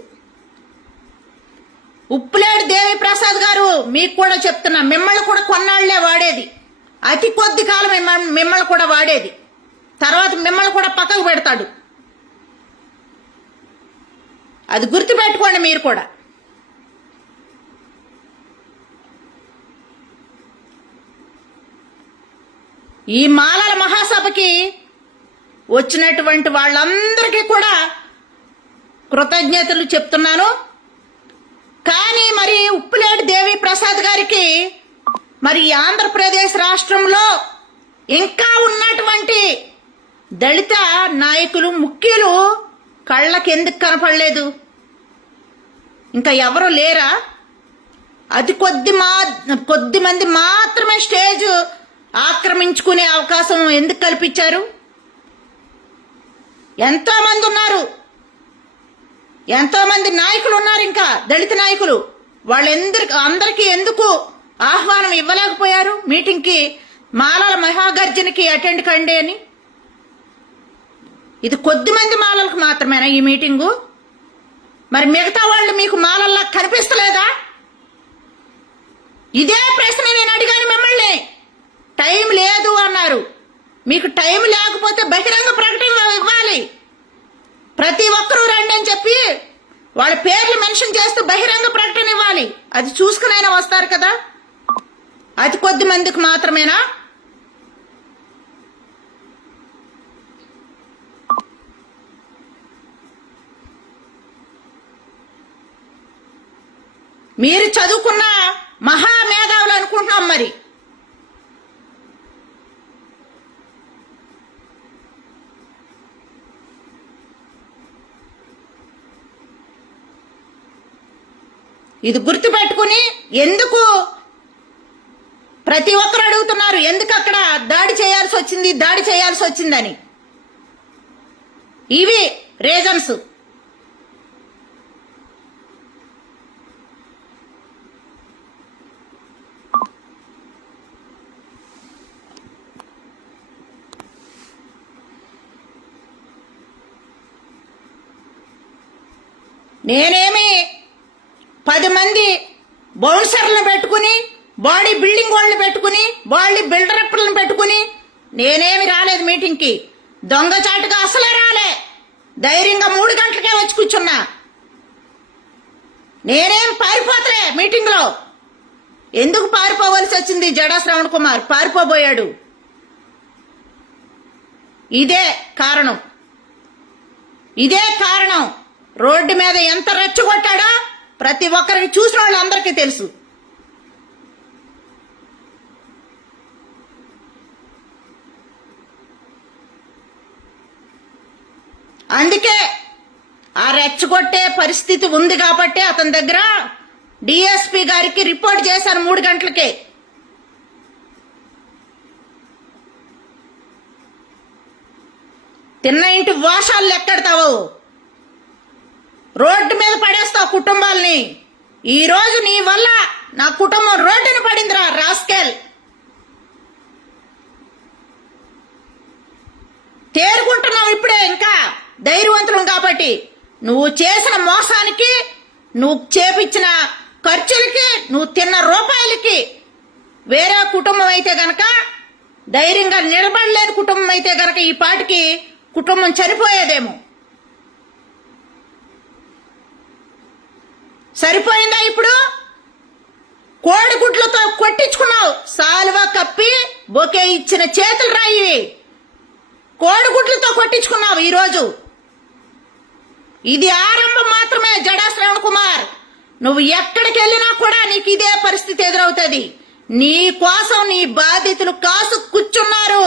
ఉప్పులేటి దేవి ప్రసాద్ గారు మీకు కూడా చెప్తున్నా, మిమ్మల్ని కూడా కొన్నాళ్లే వాడేది, అతి కొద్ది కాలం మిమ్మల్ని కూడా వాడేది, తర్వాత మిమ్మల్ని కూడా పక్కకు పెడతాడు. అది గుర్తుపెట్టుకోండి మీరు కూడా. ఈ మాలల మహాసభకి వచ్చినటువంటి వాళ్ళందరికీ కూడా కృతజ్ఞతలు చెప్తున్నాను. కానీ మరి ఉప్పులేటి దేవి ప్రసాద్ గారికి మరి ఆంధ్రప్రదేశ్ రాష్ట్రంలో ఇంకా ఉన్నటువంటి దళిత నాయకులు ముఖ్యులు కళ్ళకి ఎందుకు కనపడలేదు? ఇంకా ఎవరు లేరా? అతి కొద్ది మంది మాత్రమే స్టేజ్ ఆక్రమించుకునే అవకాశం ఎందుకు కల్పించారు? ఎంతో మంది ఉన్నారు, ఎంతో మంది నాయకులు ఉన్నారు, ఇంకా దళిత నాయకులు. అందరికీ ఎందుకు ఆహ్వానం ఇవ్వలేకపోయారు మీటింగ్కి, మాలల మహాగర్జనకి అటెండ్ కండి అని? ఇది కొద్ది మంది మాలలకు మాత్రమేనా ఈ మీటింగు? మరి మిగతా వాళ్ళు మీకు మాలల్లా కనిపిస్తలేదా? ఇదే ప్రశ్న నేను అడిగాను మిమ్మల్ని. టైం లేదు అన్నారు. మీకు టైం లేకపోతే బహిరంగ ప్రకటన ఇవ్వాలి. ప్రతి ఒక్కరూ రండి అని చెప్పి వాళ్ళ పేర్లు మెన్షన్ చేస్తూ బహిరంగ ప్రకటన ఇవ్వాలి. అది చూసుకునైనా వస్తారు కదా. అతి కొద్ది మందికి మాత్రమేనా? మీరు చదువుకున్న మహామేధావులు అనుకుంటున్నాం. మరి ఇది గుర్తుపెట్టుకుని ఎందుకు ప్రతి ఒక్కరు అడుగుతున్నారు, ఎందుకు అక్కడ దాడి చేయాల్సి వచ్చిందని. ఇవి రీజన్స్. నేనేమి 10 మంది బౌన్సర్లను పెట్టుకుని బాడీ బిల్డింగ్ వాళ్ళని పెట్టుకుని బాడీ బిల్డరప్లను పెట్టుకుని నేనేమి రాలేదు మీటింగ్కి. దొంగచాటుగా అసలే రాలే. ధైర్యంగా 3 గంటలకే వచ్చి కూర్చున్నా. నేనేం పారిపోతలే మీటింగ్లో. ఎందుకు పారిపోవలసి వచ్చింది? జడా శ్రవణ్ కుమార్ పారిపోబోయాడు. ఇదే కారణం. రోడ్డు మీద ఎంత రెచ్చగొట్టాడో ప్రతి ఒక్కరికి చూసిన వాళ్ళందరికీ తెలుసు. అందుకే ఆ రెచ్చగొట్టే పరిస్థితి ఉంది కాబట్టి అతని దగ్గర డిఎస్పీ గారికి రిపోర్ట్ చేశాను 3 గంటలకే. తిన్న ఇంటి వాషాలు లెక్కెడతావు, రోడ్డు మీద పడేస్తావు కుటుంబాలని. ఈ రోజు నీ వల్ల నా కుటుంబం రోడ్డున పడిందిరా రాస్కెల్. తేరుకుంటున్నావు ఇప్పుడే, ఇంకా ధైర్యవంతులం కాబట్టి. నువ్వు చేసిన మోసానికి, నువ్వు చేపించిన ఖర్చులకి, నువ్వు తిన్న రూపాయలకి వేరే కుటుంబం అయితే గనక, ధైర్యంగా నిలబడలేని కుటుంబం అయితే గనక ఈ పాటికి కుటుంబం చనిపోయేదేమో. సరిపోయిందా ఇప్పుడు? కోడిగుడ్లతో కొట్టించుకున్నావు. సాలువా కప్పి బొకే ఇచ్చిన చేతులు రాయి. కోడిగుడ్లతో కొట్టించుకున్నావు ఈరోజు. ఇది ఆరంభం మాత్రమే జడా శ్రవణ్ కుమార్. నువ్వు ఎక్కడికి వెళ్ళినా కూడా నీకు ఇదే పరిస్థితి ఎదురవుతుంది. నీ కోసం నీ బాధితులు కాసు కూర్చున్నారు.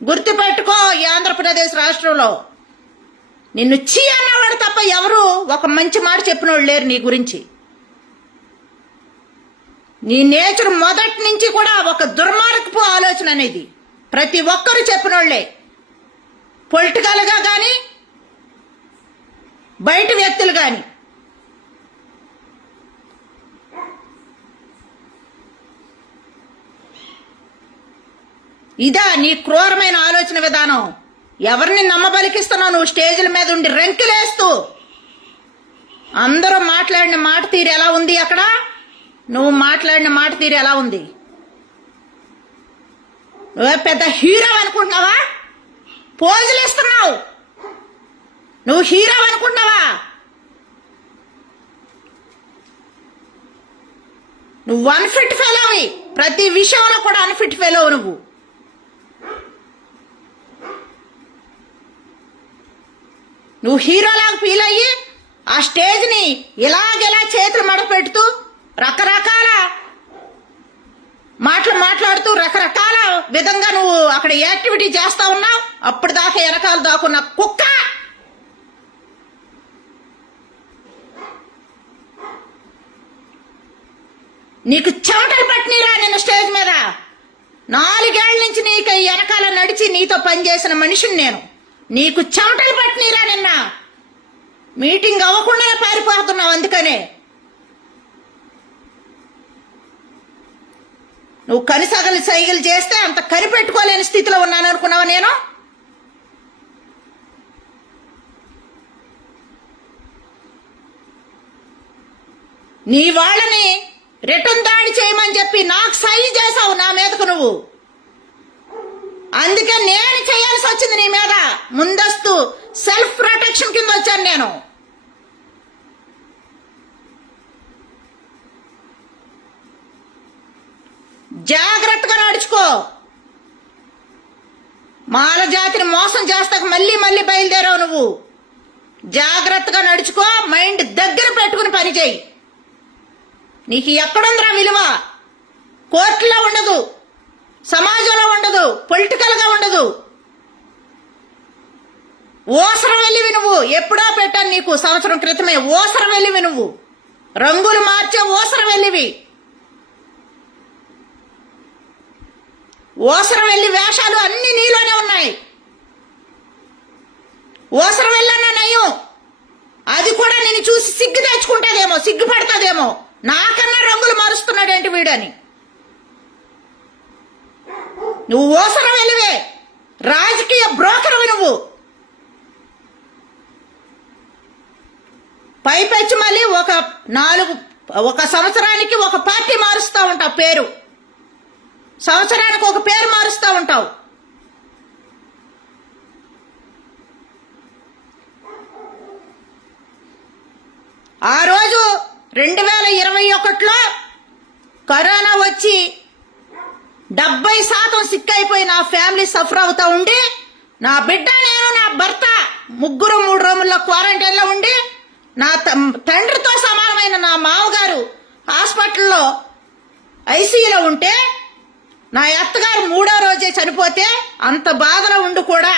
గుర్తుపెట్టుకో. ఈ ఆంధ్రప్రదేశ్ రాష్ట్రంలో నిన్ను చీ అన్నవాడు తప్ప ఎవరు ఒక మంచి మాట చెప్పినోళ్ళు లేరు నీ గురించి. నీ నేచర్ మొదటి నుంచి కూడా ఒక దుర్మార్గపు ఆలోచన అనేది ప్రతి ఒక్కరు చెప్పినోళ్లే. పొలిటికల్గా కానీ బయట వ్యక్తులు కానీ. ఇదా నీ క్రూరమైన ఆలోచన విధానం? ఎవరిని నమ్మబలికిస్తున్నావు నువ్వు? స్టేజ్ల మీద ఉండి రెంకిలేస్తూ అందరూ మాట్లాడిన మాట తీరు ఎలా ఉంది? అక్కడ నువ్వు మాట్లాడిన మాట తీరు ఎలా ఉంది? నువ్వే పెద్ద హీరో అనుకుంటున్నావా? పోజులు ఇస్తున్నావు. నువ్వు హీరో అనుకుంటున్నావా? నువ్వు అన్ఫిట్ ఫెలోవి. ప్రతి విషయంలో కూడా అన్ఫిట్ ఫెలో నువ్వు. నువ్వు హీరోలాగా ఫీల్ అయ్యి ఆ స్టేజ్ని ఇలాగెలా చేతులు మడపెడుతూ రకరకాల మాటలు మాట్లాడుతూ రకరకాల విధంగా నువ్వు అక్కడ యాక్టివిటీ చేస్తా ఉన్నావు. అప్పుడు దాకా వెనకాల దాకున్న కుక్క. నీకు చెమటలు పట్టినరా నిన్న స్టేజ్ మీద? 4 ఏళ్ల నుంచి నీకు వెనకాల నడిచి నీతో పనిచేసిన మనిషిని నేను. నీకు చెమటలు పట్టినరా నిన్న? మీటింగ్ అవ్వకుండానే పారిపోతున్నావు. అందుకనే నువ్వు కనిసగలు సైగలు చేస్తే అంత కనిపెట్టుకోలేని స్థితిలో ఉన్నాను అనుకున్నావా నేను? నీ వాళ్ళని రిటర్న్ దాడి చేయమని చెప్పి నాకు సైజ్ చేసావు నా మీదకు నువ్వు. అందుకే నేను చేయాల్సి వచ్చింది నీ మీద. ముందస్తు సెల్ఫ్ ప్రొటెక్షన్ కింద వచ్చాను నేను. జాగ్రత్తగా నడుచుకో. మాల జాతిని మోసం చేస్తాక మళ్ళీ మళ్ళీ బయలుదేరావు నువ్వు. జాగ్రత్తగా నడుచుకో. మైండ్ దగ్గర పెట్టుకుని పని చేయి. నీకు ఎక్కడుందిరా విలువ? కోర్టులో ఉండదు, సమాజంలో ఉండదు, పొలిటికల్గా ఉండదు. ఓసరం వెళ్ళివి నువ్వు. ఎప్పుడో పెట్టాను నీకు, సంవత్సరం క్రితమే. ఓసరం వెళ్ళివి నువ్వు. రంగులు మార్చే ఓసరం వెళ్ళివి. ఓసరం వెళ్ళి వేషాలు అన్ని నీలోనే ఉన్నాయి. ఓసరం వెళ్ళన్నా నయం. అది కూడా నేను చూసి సిగ్గు తెచ్చుకుంటాదేమో, సిగ్గుపడతాదేమో. నాకన్నా రంగులు మారుస్తున్నాడేంటి వీడని. నువ్వు ఓసరం వెళ్ళివే. రాజకీయ బ్రోకర్వి నువ్వు. పైపెచ్చి మళ్ళీ ఒక 4 ఒక సంవత్సరానికి ఒక పార్టీ మారుస్తూ ఉంటావు, పేరు సంవత్సరానికి ఒక పేరు మారుస్తూ ఉంటావు. ఆ రోజు 2021లో కరోనా వచ్చి 70% సిక్ అయిపోయి నా ఫ్యామిలీ సఫర్ అవుతా ఉండి, నా బిడ్డ నేను నా భర్త ముగ్గురు 3 రూముల్లో క్వారంటైన్లో ఉండి, నా తండ్రితో సమానమైన నా మామగారు హాస్పిటల్లో ఐసీయూలో ఉంటే, నా అత్తగారు 3వ రోజే చనిపోతే, అంత బాధలో ఉండి కూడా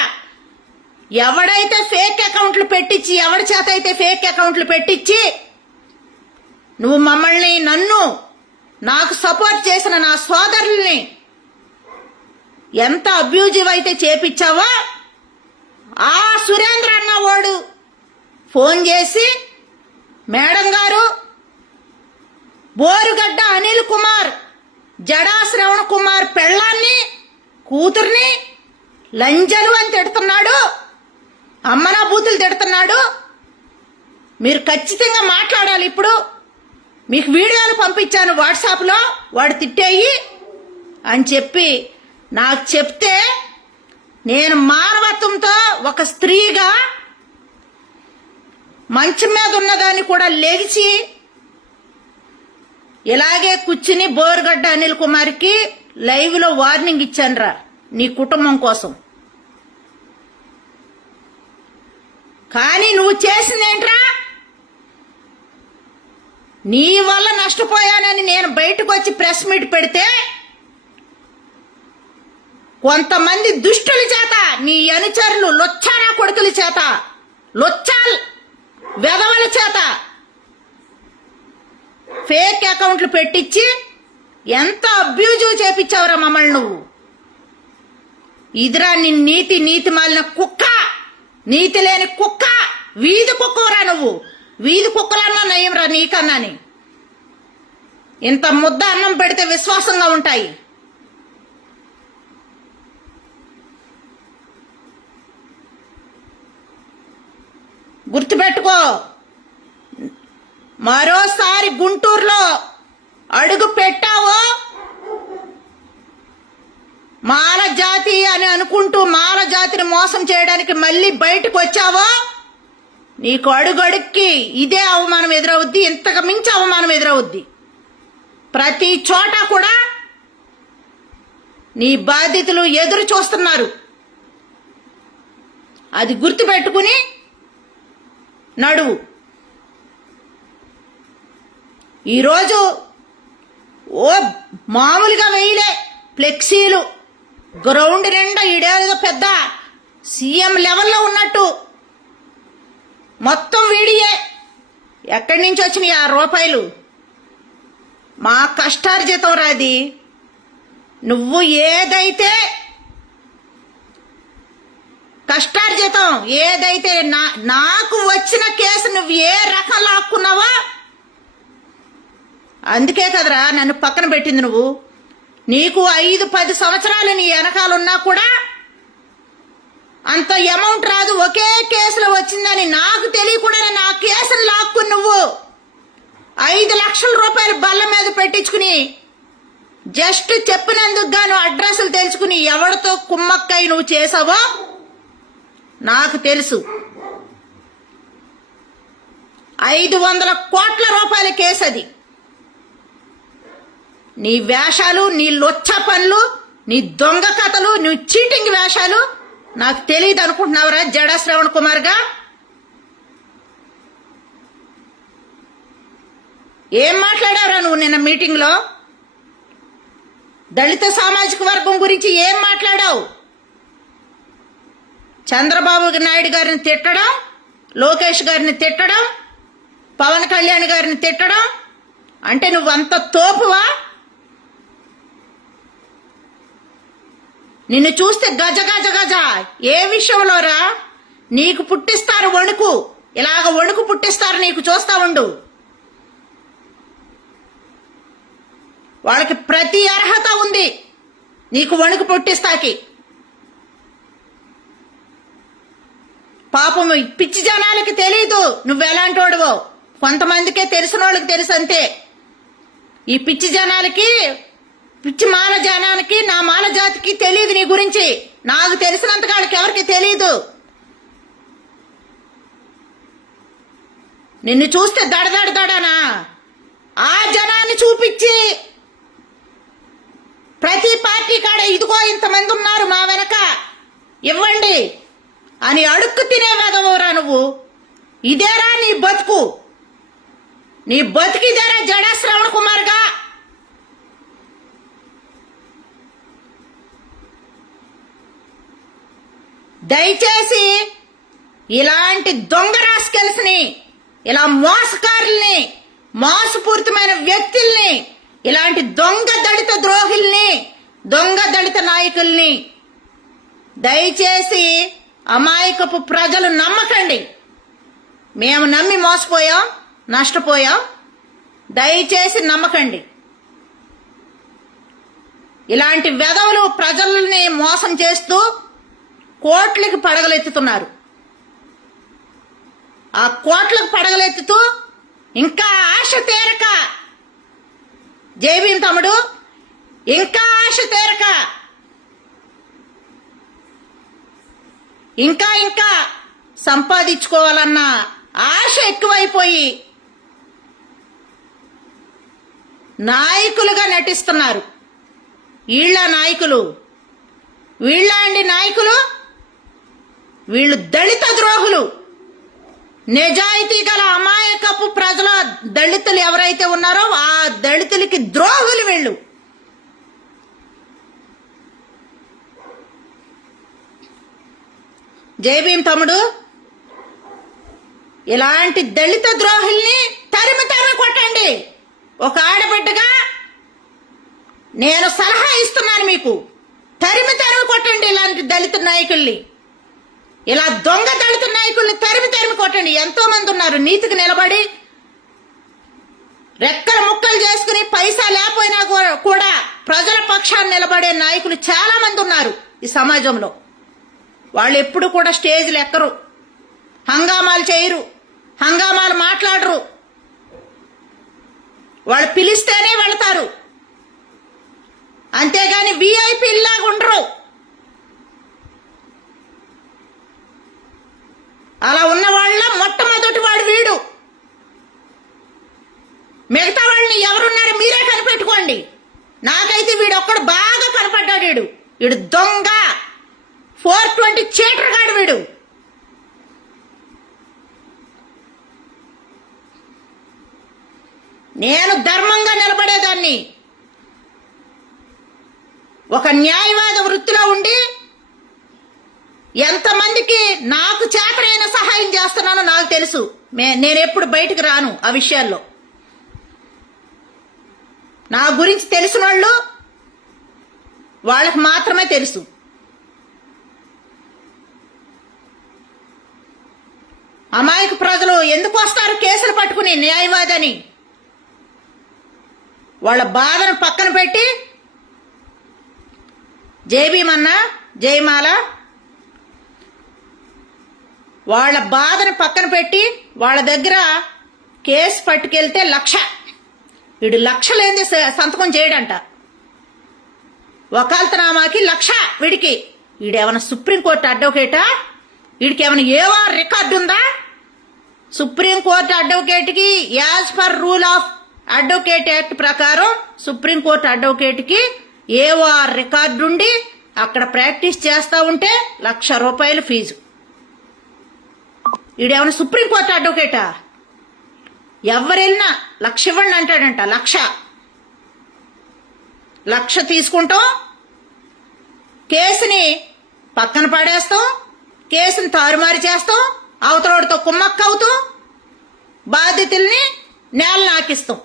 ఎవడైతే ఫేక్ అకౌంట్లు పెట్టించి, ఎవడి చేత అయితే ఫేక్ అకౌంట్లు పెట్టించి నువ్వు మమ్మల్ని, నన్ను, నాకు సపోర్ట్ చేసిన నా సోదరుల్ని ఎంత అబ్యూజివ్ అయితే చేపించావో, ఆ సురేంద్ర అన్నవాడు ఫోన్ చేసి, మేడం గారు బోరుగడ్డ అనిల్ కుమార్, జడా శ్రవణ్ కుమార్ పెళ్ళాన్ని, కూతుర్ని లంజలు అని తిడుతున్నాడు, అమ్మనా బూతులు తిడుతున్నాడు, మీరు ఖచ్చితంగా మాట్లాడాలి. ఇప్పుడు మీకు వీడియోలు పంపించాను వాట్సాప్లో, వాడు తిట్టేయి అని చెప్పి నాకు చెప్తే, నేను మానవత్వంతో ఒక స్త్రీగా మంచం మీద ఉన్నదాన్ని కూడా లెగిచి ఇలాగే కూర్చుని బోరుగడ్డ అనిల్ కుమార్కి లైవ్లో వార్నింగ్ ఇచ్చానురా, నీ కుటుంబం కోసం. కానీ నువ్వు చేసిందేంట్రా? నీ వల్ల నష్టపోయానని నేను బయటకు వచ్చి ప్రెస్ మీట్ పెడితే, కొంతమంది దుష్టుల చేత, నీ అనుచరులు లొచ్చానా కొడుకుల చేత, లొచ్చాల్ వెధవల చేత ఫేక్ అకౌంట్లు పెట్టించి ఎంత అబ్యూజివ్ చేపించావురా మమ్మల్ని నువ్వు. ఇదిరా నీ నీతి మాలిన కుక్క, నీతి లేని కుక్క, వీధి కుక్కరా నువ్వు. వీధి కుక్కలన్నా నయంరా నీకన్నాని. ఇంత ముద్ద అన్నం పెడితే విశ్వాసంగా ఉంటాయి. గుర్తుపెట్టుకో, మరోసారి గుంటూరులో అడుగు పెట్టావో, మాల జాతి అని అనుకుంటూ మాల జాతిని మోసం చేయడానికి మళ్ళీ బయటకు వచ్చావో, నీకు అడుగడుక్కి ఇదే అవమానం ఎదురవుద్ది, ఇంతకు మించి అవమానం ఎదురవుద్ది. ప్రతి చోట కూడా నీ బాధితులు ఎదురు చూస్తున్నారు. అది గుర్తుపెట్టుకుని నడువు. ఈరోజు ఓ మామూలుగా వేయలే ఫ్లెక్సీలు, గ్రౌండ్ నిండా ఈడేదో పెద్ద సీఎం లెవెల్లో ఉన్నట్టు మొత్తం వీడియే. ఎక్కడి నుంచి వచ్చినాయి ఆ రూపాయలు? మా కష్టార్జితం రాది. నువ్వు ఏదైతే కష్టార్జితం, ఏదైతే నాకు వచ్చిన కేసు నువ్వు ఏ రకం లాక్కున్నావో, అందుకే కదరా నన్ను పక్కన పెట్టింది నువ్వు. నీకు 5-10 సంవత్సరాలు నీ వెనకాలన్నా కూడా అంత అమౌంట్ రాదు. ఒకే కేసులో వచ్చిందని నాకు తెలియకుండానే నా కేసును లాక్కుని నువ్వు 5 లక్షల రూపాయలు బల్ల మీద పెట్టించుకుని, జస్ట్ చెప్పినందుకు గాను అడ్రస్లు తెలుసుకుని ఎవరితో కుమ్మక్కై నువ్వు చేసావో నాకు తెలుసు. 500 కోట్ల రూపాయల కేసు అది. నీ వేషాలు, నీ లొచ్చ పనులు, నీ దొంగ కథలు, నీ చీటింగ్ వేషాలు నాకు తెలియదు అనుకుంటున్నావురా జడా శ్రవణ్ కుమార్గా? ఏం మాట్లాడావురా నువ్వు నిన్న మీటింగ్లో? దళిత సామాజిక వర్గం గురించి ఏం మాట్లాడావు? చంద్రబాబు నాయుడు గారిని తిట్టడం, లోకేష్ గారిని తిట్టడం, పవన్ కళ్యాణ్ గారిని తిట్టడం అంటే నువ్వు అంత తోపువా? నిన్ను చూస్తే గజ గజ గజ. ఏ విషయంలోరా? నీకు పుట్టిస్తారు వణుకు, ఇలాగ వణుకు పుట్టిస్తారు నీకు, చూస్తా ఉండు. వాళ్ళకి ప్రతి అర్హత ఉంది నీకు వణుకు పుట్టిస్తాకి. పాపం పిచ్చి జనాలకి తెలీదు నువ్వెలాంటి వాడువో. కొంతమందికే తెలిసిన వాళ్ళకి తెలుసు అంతే. ఈ పిచ్చి జనాలకి, పిచ్చి మాల జనానికి, నా మాల జాతికి తెలియదు నీ గురించి. నాకు తెలిసినంత వాళ్ళకి ఎవరికి తెలియదు. నిన్ను చూస్తే దడదడదడనా ఆ జనాన్ని చూపించి ప్రతి పార్టీ కాడ ఇదిగో ఇంతమంది ఉన్నారు మా వెనక ఇవ్వండి అని అడుక్కు తినే వెదవరా నువ్వు. ఇదేరా నీ బతుకు, నీ బతికిదేరా జడా శ్రవణ్ కుమార్గా. దయచేసి ఇలాంటి దొంగ రాస్కెల్స్ని, ఇలా మోసకారుల్ని, మోసపూరితమైన వ్యక్తుల్ని, ఇలాంటి దొంగ దళిత ద్రోహుల్ని, దొంగ దళిత నాయకుల్ని దయచేసి అమాయకపు ప్రజలు నమ్మకండి. మేము నమ్మి మోసపోయాం, నష్టపోయాం. దయచేసి నమ్మకండి. ఇలాంటి వెధవలు ప్రజల్ని మోసం చేస్తూ కోట్లకి పడగలెత్తుతున్నారు. ఆ కోట్లకు పడగలెత్తుతూ ఇంకా ఆశ తీరక, జైభీం తమ్ముడు, ఇంకా ఆశ తీరక ఇంకా ఇంకా సంపాదించుకోవాలన్న ఆశ ఎక్కువైపోయి నాయకులుగా నటిస్తున్నారు. వీళ్ళ నాయకులు, వీళ్ళ అండి నాయకులు. వీళ్ళు దళిత ద్రోహులు. నిజాయితీ గల అమాయకపు ప్రజల దళితులు ఎవరైతే ఉన్నారో ఆ దళితులకి ద్రోహులు వీళ్ళు. జైభీం తమ్ముడు, ఇలాంటి దళిత ద్రోహుల్ని తరిమి కొట్టండి. ఒక ఆడబిడ్డగా నేను సలహా ఇస్తున్నాను మీకు. తరిమి కొట్టండి ఇలాంటి దళిత నాయకుల్ని. ఇలా దొంగ దళిత నాయకుల్ని తరిమి కొట్టండి. ఎంతో మంది ఉన్నారు నీతికి నిలబడి రెక్కల ముక్కలు చేసుకుని పైసా లేకపోయినా కూడా ప్రజల పక్షాన్ని నిలబడే నాయకులు చాలా మంది ఉన్నారు ఈ సమాజంలో. వాళ్ళు ఎప్పుడు కూడా స్టేజ్లు ఎక్కరు, హంగామాలు చేయరు, హంగామాలు మాట్లాడరు. వాళ్ళు పిలిస్తేనే వెళతారు, అంతేగాని విఐపీలాగా ఉండరు. అలా ఉన్న వాళ్ళ మొట్టమొదటి వాడు వీడు. మిగతా వాళ్ళని ఎవరున్నారో మీరే కనిపెట్టుకోండి. నాకైతే వీడు ఒక్కడు బాగా కనపడ్డాడు. వీడు దొంగ, 420 చీటర్ గాడు వీడు. నేను ధర్మంగా నిలబడేదాన్ని. ఒక న్యాయవాద వృత్తిలో ఉండి ఎంతమందికి నాకు చేతనైన సహాయం చేస్తున్నానో నాకు తెలుసు. నేనెప్పుడు బయటకు రాను ఆ విషయాల్లో. నా గురించి తెలిసిన వాళ్ళు వాళ్ళకి మాత్రమే తెలుసు. అమాయక ప్రజలు ఎందుకు వస్తారు కేసులు పట్టుకుని న్యాయవాదని? వాళ్ళ బాధను పక్కన పెట్టి జైభీమన్న, జయమాల, వాళ్ళ బాధను పక్కన పెట్టి వాళ్ళ దగ్గర కేసు పట్టుకెళ్తే 1,00,000. వీడు 1,00,000 లేని సంతకం చేయడంట. వకాల్తనామాకి 1,00,000 వీడికి. వీడేమైనా సుప్రీంకోర్టు అడ్వకేటా? వీడికి ఏమైనా ఏఆర్ రికార్డు ఉందా? సుప్రీంకోర్టు అడ్వకేట్కి as per rule of advocate act ప్రకారం సుప్రీంకోర్టు అడ్వకేట్కి ఏఆర్ రికార్డు ఉండి అక్కడ ప్రాక్టీస్ చేస్తా ఉంటే ₹1,00,000 ఫీజు. వీడేమైనా సుప్రీంకోర్టు అడ్వకేటా? ఎవరెళ్ళినా 1,00,000 ఇవ్వండి అంటాడంట. 1,00,000 తీసుకుంటాం, కేసుని పక్కన పడేస్తాం, కేసుని తారుమారు చేస్తాం, అవతలోడితో కుమ్మక్కవుతాం, బాధితుల్ని నేల నాకిస్తాం.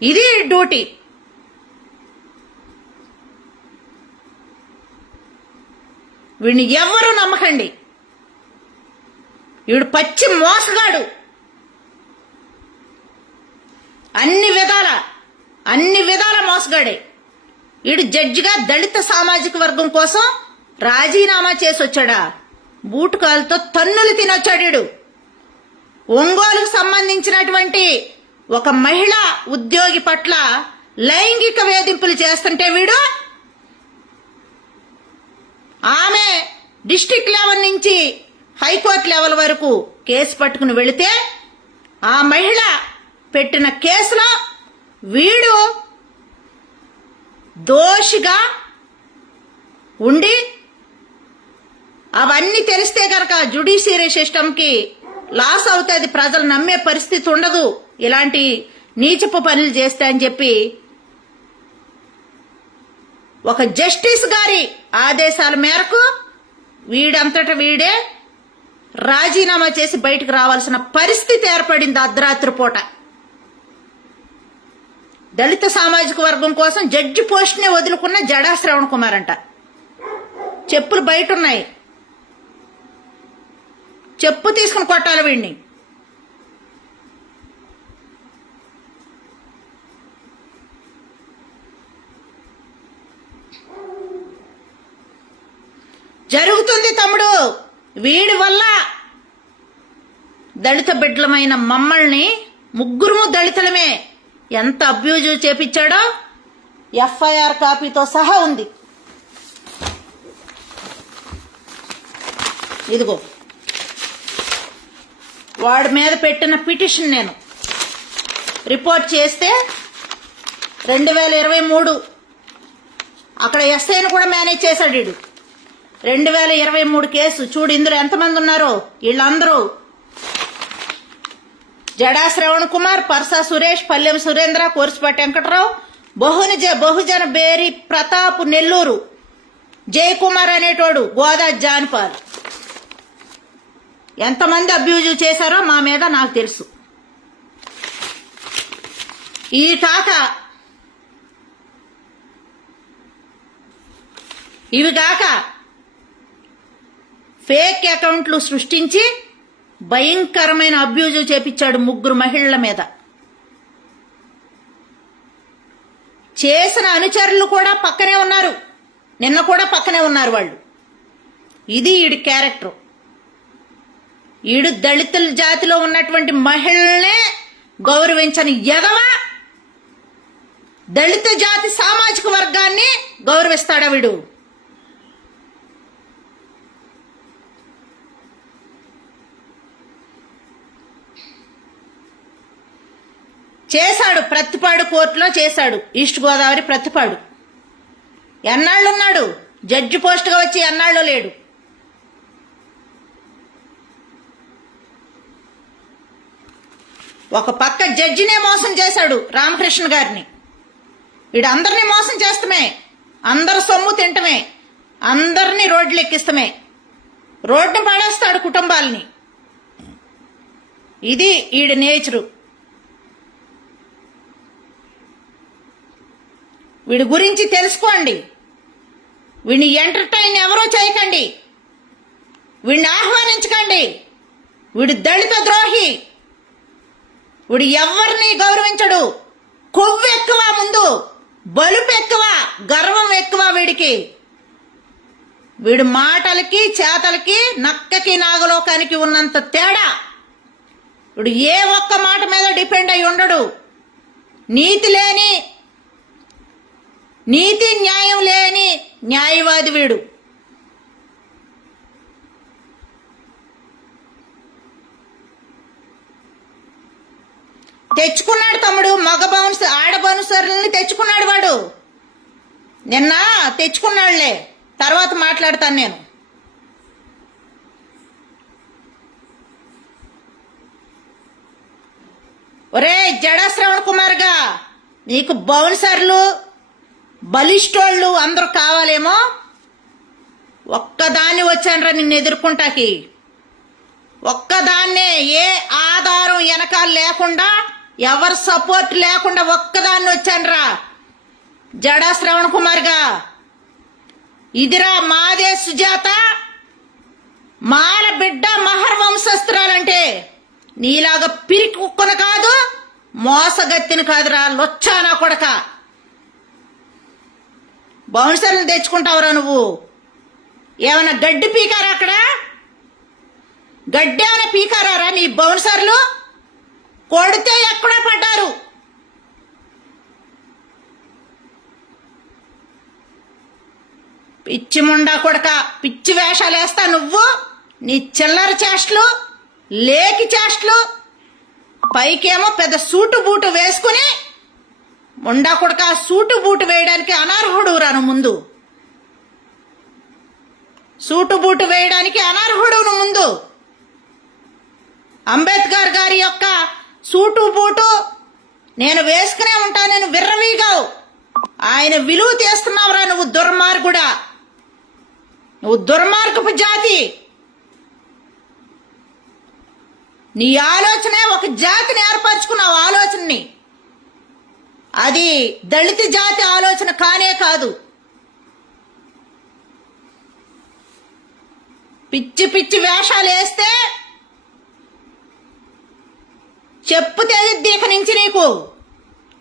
ఇది డ్యూటీ. వీడిని ఎవ్వరూ నమ్మకండి. వీడు పచ్చి మోసగాడు. అన్ని విధాల మోసగాడే. వీడు జడ్జిగా దళిత సామాజిక వర్గం కోసం రాజీనామా చేసి వచ్చాడా? బూటుకాలతో తన్నులు తినొచ్చాడు వీడు. ఒంగోలుకు సంబంధించినటువంటి ఒక మహిళా ఉద్యోగి పట్ల లైంగిక వేధింపులు చేస్తుంటే వీడు ఆమె డిస్ట్రిక్ట్ లెవెల్ నుంచి హైకోర్టు లెవెల్ వరకు కేసు పట్టుకుని వెళితే ఆ మహిళ పెట్టిన కేసులో వీడు దోషిగా ఉండి అవన్నీ తెలిస్తే కనుక జ్యుడిషియరీ సిస్టమ్కి లాస్ అవుతుంది, ప్రజలు నమ్మే పరిస్థితి ఉండదు ఇలాంటి నీచపు పనులు చేస్తే అని చెప్పి ఒక జస్టిస్ గారి ఆదేశాల మేరకు వీడంతట వీడే రాజీనామా చేసి బయటకు రావాల్సిన పరిస్థితి ఏర్పడింది అర్ధరాత్రి పూట. దళిత సామాజిక వర్గం కోసం జడ్జి పోస్ట్ నే వదులుకున్న జడా శ్రవణ్ కుమార్ అంట. చెప్పులు బయట ఉన్నాయి, చెప్పు తీసుకుని కొట్టాలి వీడిని. జరుగుతుంది తమ్ముడు, వీడి వల్ల దళిత బిడ్డలమైన మమ్మల్ని ముగ్గురు దళితులమే ఎంత అబ్యూజ్ చేపించాడో ఎఫ్ఐఆర్ కాపీతో సహా ఉంది. ఇదిగో వాడి మీద పెట్టిన పిటిషన్ నేను రిపోర్ట్ చేస్తే 2023 అక్కడ ఎస్ఐని కూడా మేనేజ్ చేశాడు వీడు. 2023 కేసు చూడు, ఇందులో ఎంతమంది ఉన్నారో వీళ్ళందరూ జడా శ్రవణ్ కుమార్, పర్సా సురేష్, పల్లెం సురేంద్ర, కోర్సుపాటి వెంకటరావు, బహుజన బేరి ప్రతాప్ నెల్లూరు, జయకుమార్ అనేటోడు గోదా జాన్పాల్. ఎంతమంది అబ్యూజ్ చేశారో మా మీద నాకు తెలుసు. ఇవి కాక ఫేక్ అకౌంట్లు సృష్టించి భయంకరమైన అబ్యూజ్ చేపించాడు ముగ్గురు మహిళల మీద. చేసిన అనుచరులు కూడా పక్కనే ఉన్నారు, నిన్న కూడా పక్కనే ఉన్నారు వాళ్ళు. ఇది ఈడి క్యారెక్టర్. ఈడు దళితుల జాతిలో ఉన్నటువంటి మహిళల్నే గౌరవించని ఎదవ దళిత జాతి సామాజిక వర్గాన్ని గౌరవిస్తాడా వీడు? చేశాడు, ప్రతిపాడు కోర్టులో చేశాడు, ఈస్ట్ గోదావరి ప్రతిపాడు. ఎన్నాళ్ళున్నాడు? జడ్జి పోస్ట్గా వచ్చి ఎన్నాళ్ళు లేడు. ఒక పక్క జడ్జినే మోసం చేశాడు, రామకృష్ణ గారిని. వీడు అందరినీ మోసం చేస్తమే, అందరు సొమ్ము తింటమే, అందరినీ రోడ్లు ఎక్కిస్తమే, రోడ్డు పడేస్తాడు కుటుంబాలని. ఇది ఈడి నేచరు. వీడి గురించి తెలుసుకోండి. వీడిని ఎంటర్టైన్ ఎవరో చేయకండి, వీడిని ఆహ్వానించకండి. వీడు దళిత ద్రోహి, వీడు ఎవరిని గౌరవించడు. కొవ్వు ఎక్కువ, ముందు బలుపు ఎక్కువ, గర్వం ఎక్కువ వీడికి. వీడు మాటలకి చేతలకి నక్కకి నాగలోకానికి ఉన్నంత తేడా. వీడు ఏ ఒక్క మాట మీద డిపెండ్ అయి ఉండడు. నీతి న్యాయం లేని న్యాయవాది వీడు. తెచ్చుకున్నాడు తమ్ముడు, ఆడ బౌన్సర్లని తెచ్చుకున్నాడు వాడు. నిన్న తెచ్చుకున్నాడులే, తర్వాత మాట్లాడతాను నేను. ఒరే జడా శ్రవణ్ కుమార్గా, నీకు బౌన్సర్లు బలిష్టోళ్ళు అందరూ కావాలేమో. ఒక్కదాన్ని వచ్చానరా నిన్ను ఎదుర్కొంటాకి. ఒక్కదాన్నే, ఏ ఆధారం వెనకాల లేకుండా, ఎవరు సపోర్ట్ లేకుండా ఒక్కదాన్ని వచ్చానరా జడా శ్రవణ్ కుమార్గా. ఇదిరా మాదే సుజాత, మాల బిడ్డ, మహర్ వంశస్త్రాలంటే. నీలాగా పిరికి కుక్కను కాదు, మోసగత్తిని కాదురా లొచ్చానా కొడక. బౌన్సర్లు తెచ్చుకుంటావురా నువ్వు? ఏమన్నా గడ్డి పీకారా అక్కడ? గడ్డాన పీకారా నీ బౌన్సర్లు? కొడితే ఎక్కడో పడ్డారు. పిచ్చి ముండా కొడక, పిచ్చి వేషాలు వేస్తా నువ్వు. నీ చిల్లర చేష్టలు, లేకి చేష్టలు, పైకేమో పెద్ద సూటు బూటు వేసుకుని ముండా కొడక. సూటు బూటు వేయడానికి అనర్హుడు రాను ముందు. సూటు బూటు వేయడానికి అనర్హుడు ముందు. అంబేద్కర్ గారి యొక్క సూటు బూటు నేను వేసుకునే ఉంటా. నేను విర్రవీగావు. ఆయన విలువ తీస్తున్నావురా నువ్వు దుర్మార్గుడా. నువ్వు దుర్మార్గపు జాతి. నీ ఆలోచనే ఒక జాతిని ఏర్పరచుకున్నావు. ఆలోచనని అది దళిత జాతి ఆలోచన కానే కాదు. పిచ్చి పిచ్చి వేషాలు వేస్తే చెప్పు తెగిద్ది. ఇక నుంచి నీకు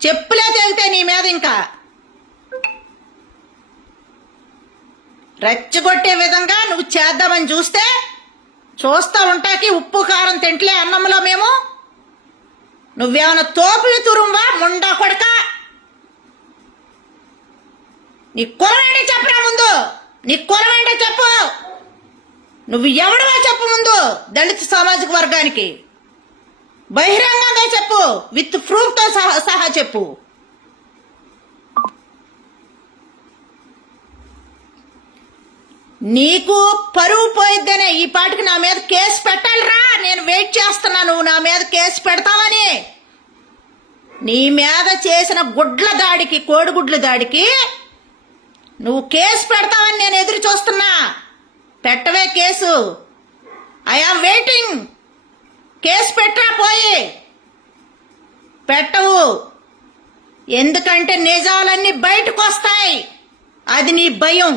చెప్పులే తెగితే నీ మీద ఇంకా రెచ్చగొట్టే విధంగా నువ్వు చేద్దామని చూస్తా ఉంటాకి ఉప్పు కారం తింటలే అన్నంలో మేము. నువ్వేమైనా తోపులు తురుంవా ముండా కొడక? నీ కులమేంటో చెప్పరా ముందు. నీ కులమేంటో చెప్పు. నువ్వు ఎవడవా చెప్పు ముందు. దళిత సామాజిక వర్గానికి బహిరంగంగా చెప్పు. విత్ ప్రూఫ్ తో సహా చెప్పు. నీకు పరువు పోయిద్దనే ఈ పాటికి నా మీద కేసు పెట్టాలిరా. నేను వెయిట్ చేస్తున్నా నువ్వు నా మీద కేసు పెడతావని. నీ మీద చేసిన గుడ్ల దాడికి, కోడిగుడ్ల దాడికి నువ్వు కేసు పెడతావని నేను ఎదురు చూస్తున్నా. పెట్టవే case. I am waiting. Case పెట్టరా పోయి. పెట్టవు. ఎందుకంటే నిజాలన్నీ బయటకు వస్తాయి. అది నీ భయం.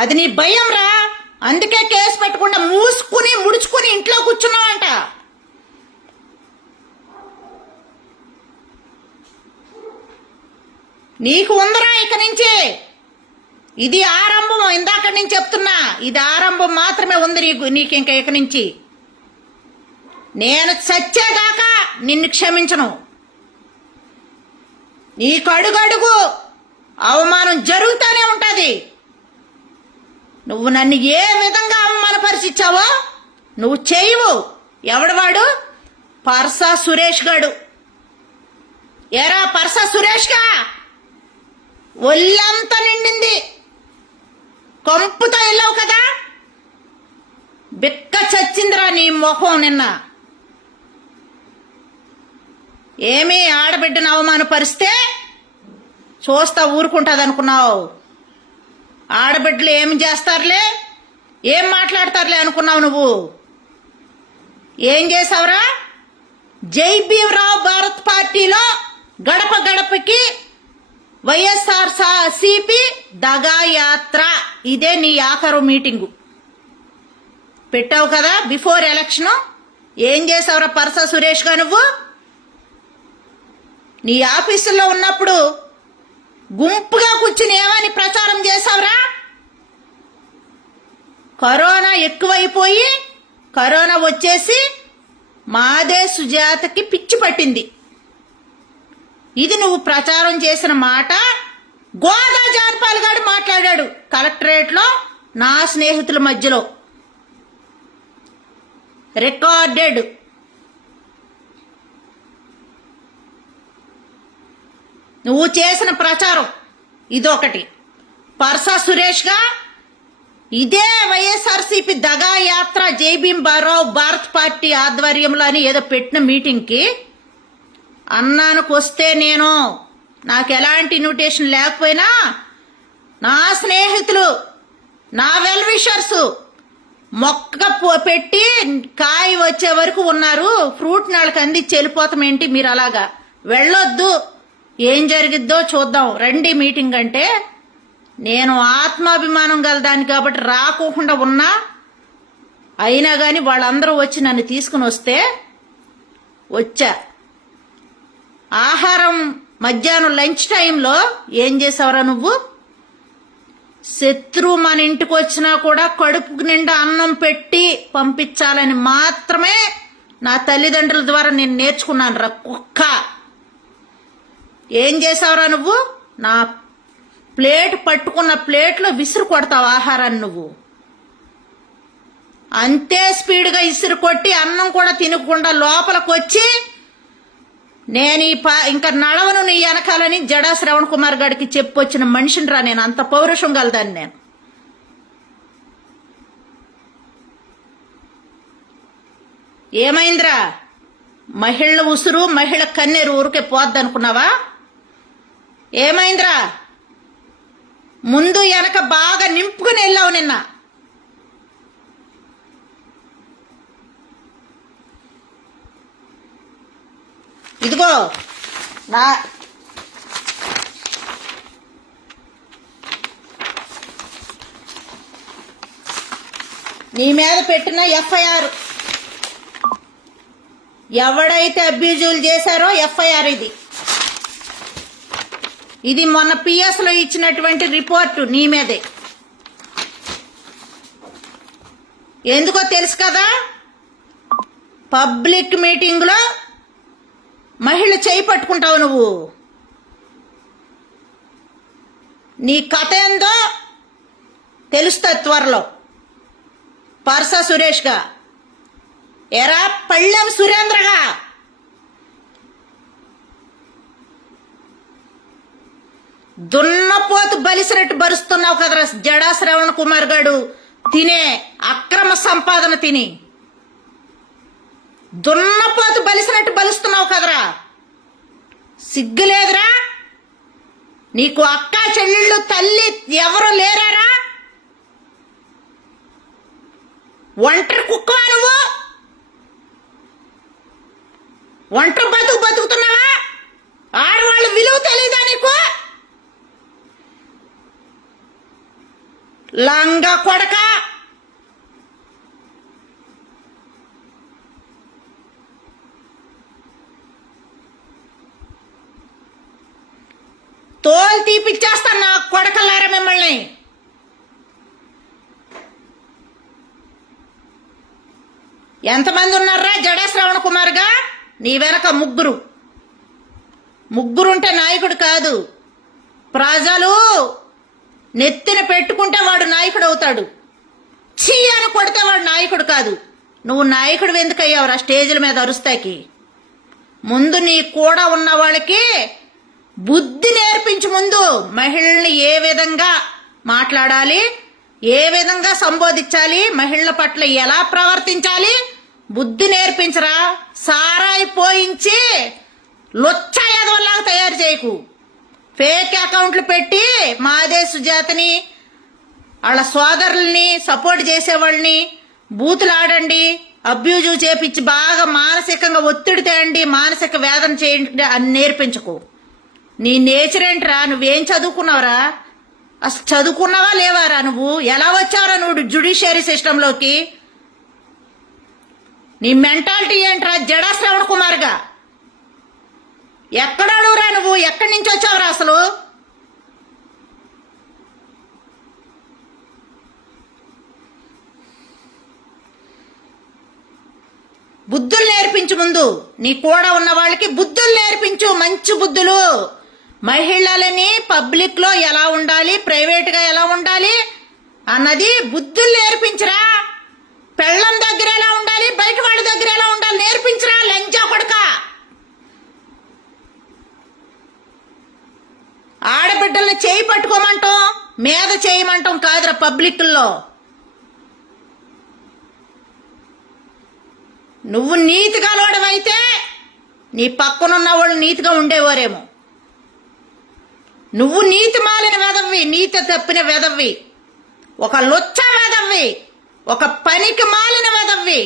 అది నీ భయం రా. అందుకే కేసు పెట్టకుండా మూసుకుని ముడుచుకుని ఇంట్లో కూర్చున్నావంట. నీకు ఉందరా ఇక నుంచి. ఇది ఆరంభం. ఇందాక నుంచి చెప్తున్నా, ఇది ఆరంభం మాత్రమే ఉంది నీకు ఇంకా ఇక నుంచి. నేను చచ్చేదాకా నిన్ను క్షమించను. నీకు అడుగడుగు అవమానం జరుగుతూనే ఉంటది. నువ్వు నన్ను ఏ విధంగా అవమానపరిచావో నువ్వు చేయవు. ఎవడవాడు? పర్సా సురేష్ గాడు. ఏరా పర్సా సురేష్ గా ఒళ్ళంతా నిండింది. కొంపుతో వెళ్ళావు కదా. బిక్క చచ్చిందిరా నీ మొహం నిన్న. ఏమీ ఆడబిడ్డను అవమానపరిస్తే చూస్తా ఊరుకుంటుంది అనుకున్నావు. ఆడబిడ్డలు ఏం చేస్తారులే, ఏం మాట్లాడతారులే అనుకున్నావు నువ్వు. ఏం చేసావురా? జై భీమరావు భారత్ పార్టీలో గడప గడపకి వైఎస్ఆర్సీపీ దగా యాత్ర. ఇదే నీ ఆఖరు మీటింగు పెట్టావు కదా బిఫోర్ ఎలక్షన్. ఏం చేసావురా పర్సా సురేష్ గా నువ్వు? నీ ఆఫీసుల్లో ఉన్నప్పుడు గుంపుగా కూర్చుని ఏమని ప్రచారం చేసావురా? కరోనా ఎక్కువైపోయి కరోనా వచ్చేసి మాదే సుజాతకి పిచ్చి పట్టింది. ఇది నువ్వు ప్రచారం చేసిన మాట. గోదా జాన్పాల్ గారు మాట్లాడాడు కలెక్టరేట్ లో నా స్నేహితుల మధ్యలో. రికార్డెడ్. నువ్వు చేసిన ప్రచారం ఇదొకటి. పర్సా సురేష్ గా ఇదే వైఎస్ఆర్సీపీ దగా యాత్ర జై భీమరావు భారత్ పార్టీ ఆధ్వర్యంలో అని ఏదో పెట్టిన మీటింగ్ కి అన్నానికి వస్తే నేను, నాకు ఎలాంటి ఇన్విటేషన్ లేకపోయినా నా స్నేహితులు, నా వెల్ విషర్స్ మొక్క పెట్టి కాయ వచ్చే వరకు ఉన్నారు. ఫ్రూట్ నాళ్ళకి అందించి వెళ్ళిపోతాం ఏంటి మీరు? అలాగా వెళ్ళొద్దు. ఏం జరిగిద్దో చూద్దాం రండి మీటింగ్ అంటే. నేను ఆత్మాభిమానం గలదాన్ని కాబట్టి రాకోకుండా ఉన్నా. అయినా కానీ వాళ్ళందరూ వచ్చి నన్ను తీసుకుని వస్తే వచ్చా. ఆహారం మధ్యాహ్నం లంచ్ టైంలో ఏం చేసావురా నువ్వు? శత్రువు మన ఇంటికి వచ్చినా కూడా కడుపు నిండా అన్నం పెట్టి పంపించాలని మాత్రమే నా తల్లిదండ్రుల ద్వారా నేను నేర్చుకున్నాను రా కుక్క. ఏం చేసావురా నువ్వు? నా ప్లేట్ పట్టుకున్న ప్లేట్లో విసురు కొడతావు ఆహారాన్ని నువ్వు. అంతే స్పీడ్గా ఇసురు కొట్టి అన్నం కూడా తినకుండా లోపలికి వచ్చి నేను ఇంకా నడవను నీ వెనకాలని జడా శ్రవణ్ కుమార్ గారికి చెప్పొచ్చిన మనిషిని రా నేను. అంత పౌరుషం గలదాన్ని నేను. ఏమైందిరా? మహిళ ఉసురు మహిళ కన్నీరు ఊరికే పోద్దనుకున్నావా? ఏమైందిరా? ముందు వెనక బాగా నింపుకుని వెళ్ళావు నిన్న. ఇదిగో నా నీ మీద పెట్టిన ఎఫ్ఐఆర్, ఎవడైతే అబ్యూజులు చేశారో ఎఫ్ఐఆర్ ఇది మొన్న పిఎస్లో ఇచ్చినటువంటి రిపోర్టు నీ మీదే. ఎందుకో తెలుసు కదా? పబ్లిక్ మీటింగ్లో మహిళ చేయి పట్టుకుంటావు నువ్వు. నీ కథ ఏందో తెలుస్తుంది త్వరలో. పర్స సురేష్గా, ఎరా పళ్ళెం సురేంద్రగా దున్నపోతు బలిసినట్టు బరుస్తున్నావు కదరా జడా శ్రవణ్ కుమార్ గారు. తినే అక్రమ సంపాదన తిని దున్నపోతు బలిసినట్టు బలుస్తున్నావు కదరా. సిగ్గులేదురా? నీకు అక్క చెల్లెళ్ళు తల్లి ఎవరు లేరారా? ఒంటరి కుక్కవా నువ్వు? ఒంటరి బతుకుతున్నావా? ఆడవాళ్ళ విలువ తెలీదా నీకు? లంగా కొడక. తోలు తీపిచ్చేస్తాను నా కొడకలారా మిమ్మల్ని. ఎంతమంది ఉన్నారా జడా శ్రవణ్ కుమార్గా? నీ వెనక ముగ్గురుంటే నాయకుడు కాదు. ప్రజలు నెత్తిన పెట్టుకుంటే వాడు నాయకుడు అవుతాడు. చీ అని కొడితే వాడు నాయకుడు కాదు. నువ్వు నాయకుడు ఎందుకు అయ్యావురా స్టేజ్ల మీద అరుస్తాకి? ముందు నీ కూడా ఉన్న వాళ్ళకి బుద్ధి నేర్పించు. ముందు మహిళల్ని ఏ విధంగా మాట్లాడాలి, ఏ విధంగా సంబోధించాలి, మహిళల పట్ల ఎలా ప్రవర్తించాలి బుద్ధి నేర్పించరా. సారాయి పోయించి లొచ్చా ఎదవల్లాగా తయారు చేయకు. ఫేక్ అకౌంట్లు పెట్టి మాదే సుజాతని వాళ్ళ సోదరుల్ని సపోర్ట్ చేసేవాళ్ళని బూతులు ఆడండి, అబ్యూజ్ చేపించి బాగా మానసికంగా ఒత్తిడి తేయండి, మానసిక వేదన చేయండి అని నేర్పించకు. నీ నేచర్ ఏంట్రా? నువ్వేం చదువుకున్నావురా? అసలు చదువుకున్నావా లేవారా? నువ్వు ఎలా వచ్చావురా నువ్వు జ్యుడిషియరీ సిస్టంలోకి? నీ మెంటాలిటీ ఏంట్రా జడా శ్రవణ్ కుమార్గా? ఎక్కడాడురా నువ్వు? ఎక్కడి నుంచి వచ్చావురా అసలు? బుద్ధులు నేర్పించు. ముందు నీ కూడా ఉన్న వాళ్ళకి బుద్ధులు నేర్పించు, మంచి బుద్ధులు. మహిళలని పబ్లిక్ లో ఎలా ఉండాలి, ప్రైవేట్ గా ఎలా ఉండాలి అన్నది బుద్ధులు నేర్పించరా. పెళ్ళం దగ్గర ఎలా ఉండాలి, బయట వాళ్ళ దగ్గర ఎలా ఉండాలి నేర్పించరా లంజా కొడక. ఆడబిడ్డల్ని చేయి పట్టుకోమంటాం, మీద చేయమంటాం కాదురా పబ్లిక్లో. నువ్వు నీతిగా లోడవైతే నీ పక్కనున్న వాళ్ళు నీతిగా ఉండేవారేమో. నువ్వు నీతి మాలిన వెదవ్వి, నీతి తప్పిన వెదవ్వి, ఒక లొచ్చ వెదవ్వి, ఒక పనికి మాలిన వెదవ్వి.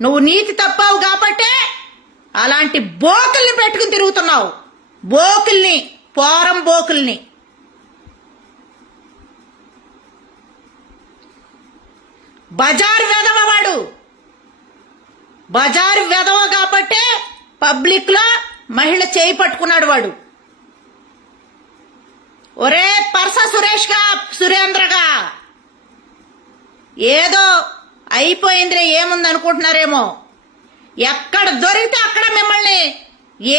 నువ్వు నీతి తప్పావు కాబట్టే అలాంటి బోకుల్ని పెట్టుకుని తిరుగుతున్నావు. బోకుల్ని, పోరం బోకుల్ని. బజారు వెదవ వాడు. బజారు వెదవ కాబట్టే పబ్లిక్ లో మహిళ చేయి పట్టుకున్నాడు వాడు. ఒరే పర్స సురేష్గా సురేంద్రగా, ఏదో అయిపోయిందిరే ఏముంది అనుకుంటున్నారేమో. ఎక్కడ దొరికితే అక్కడ మిమ్మల్ని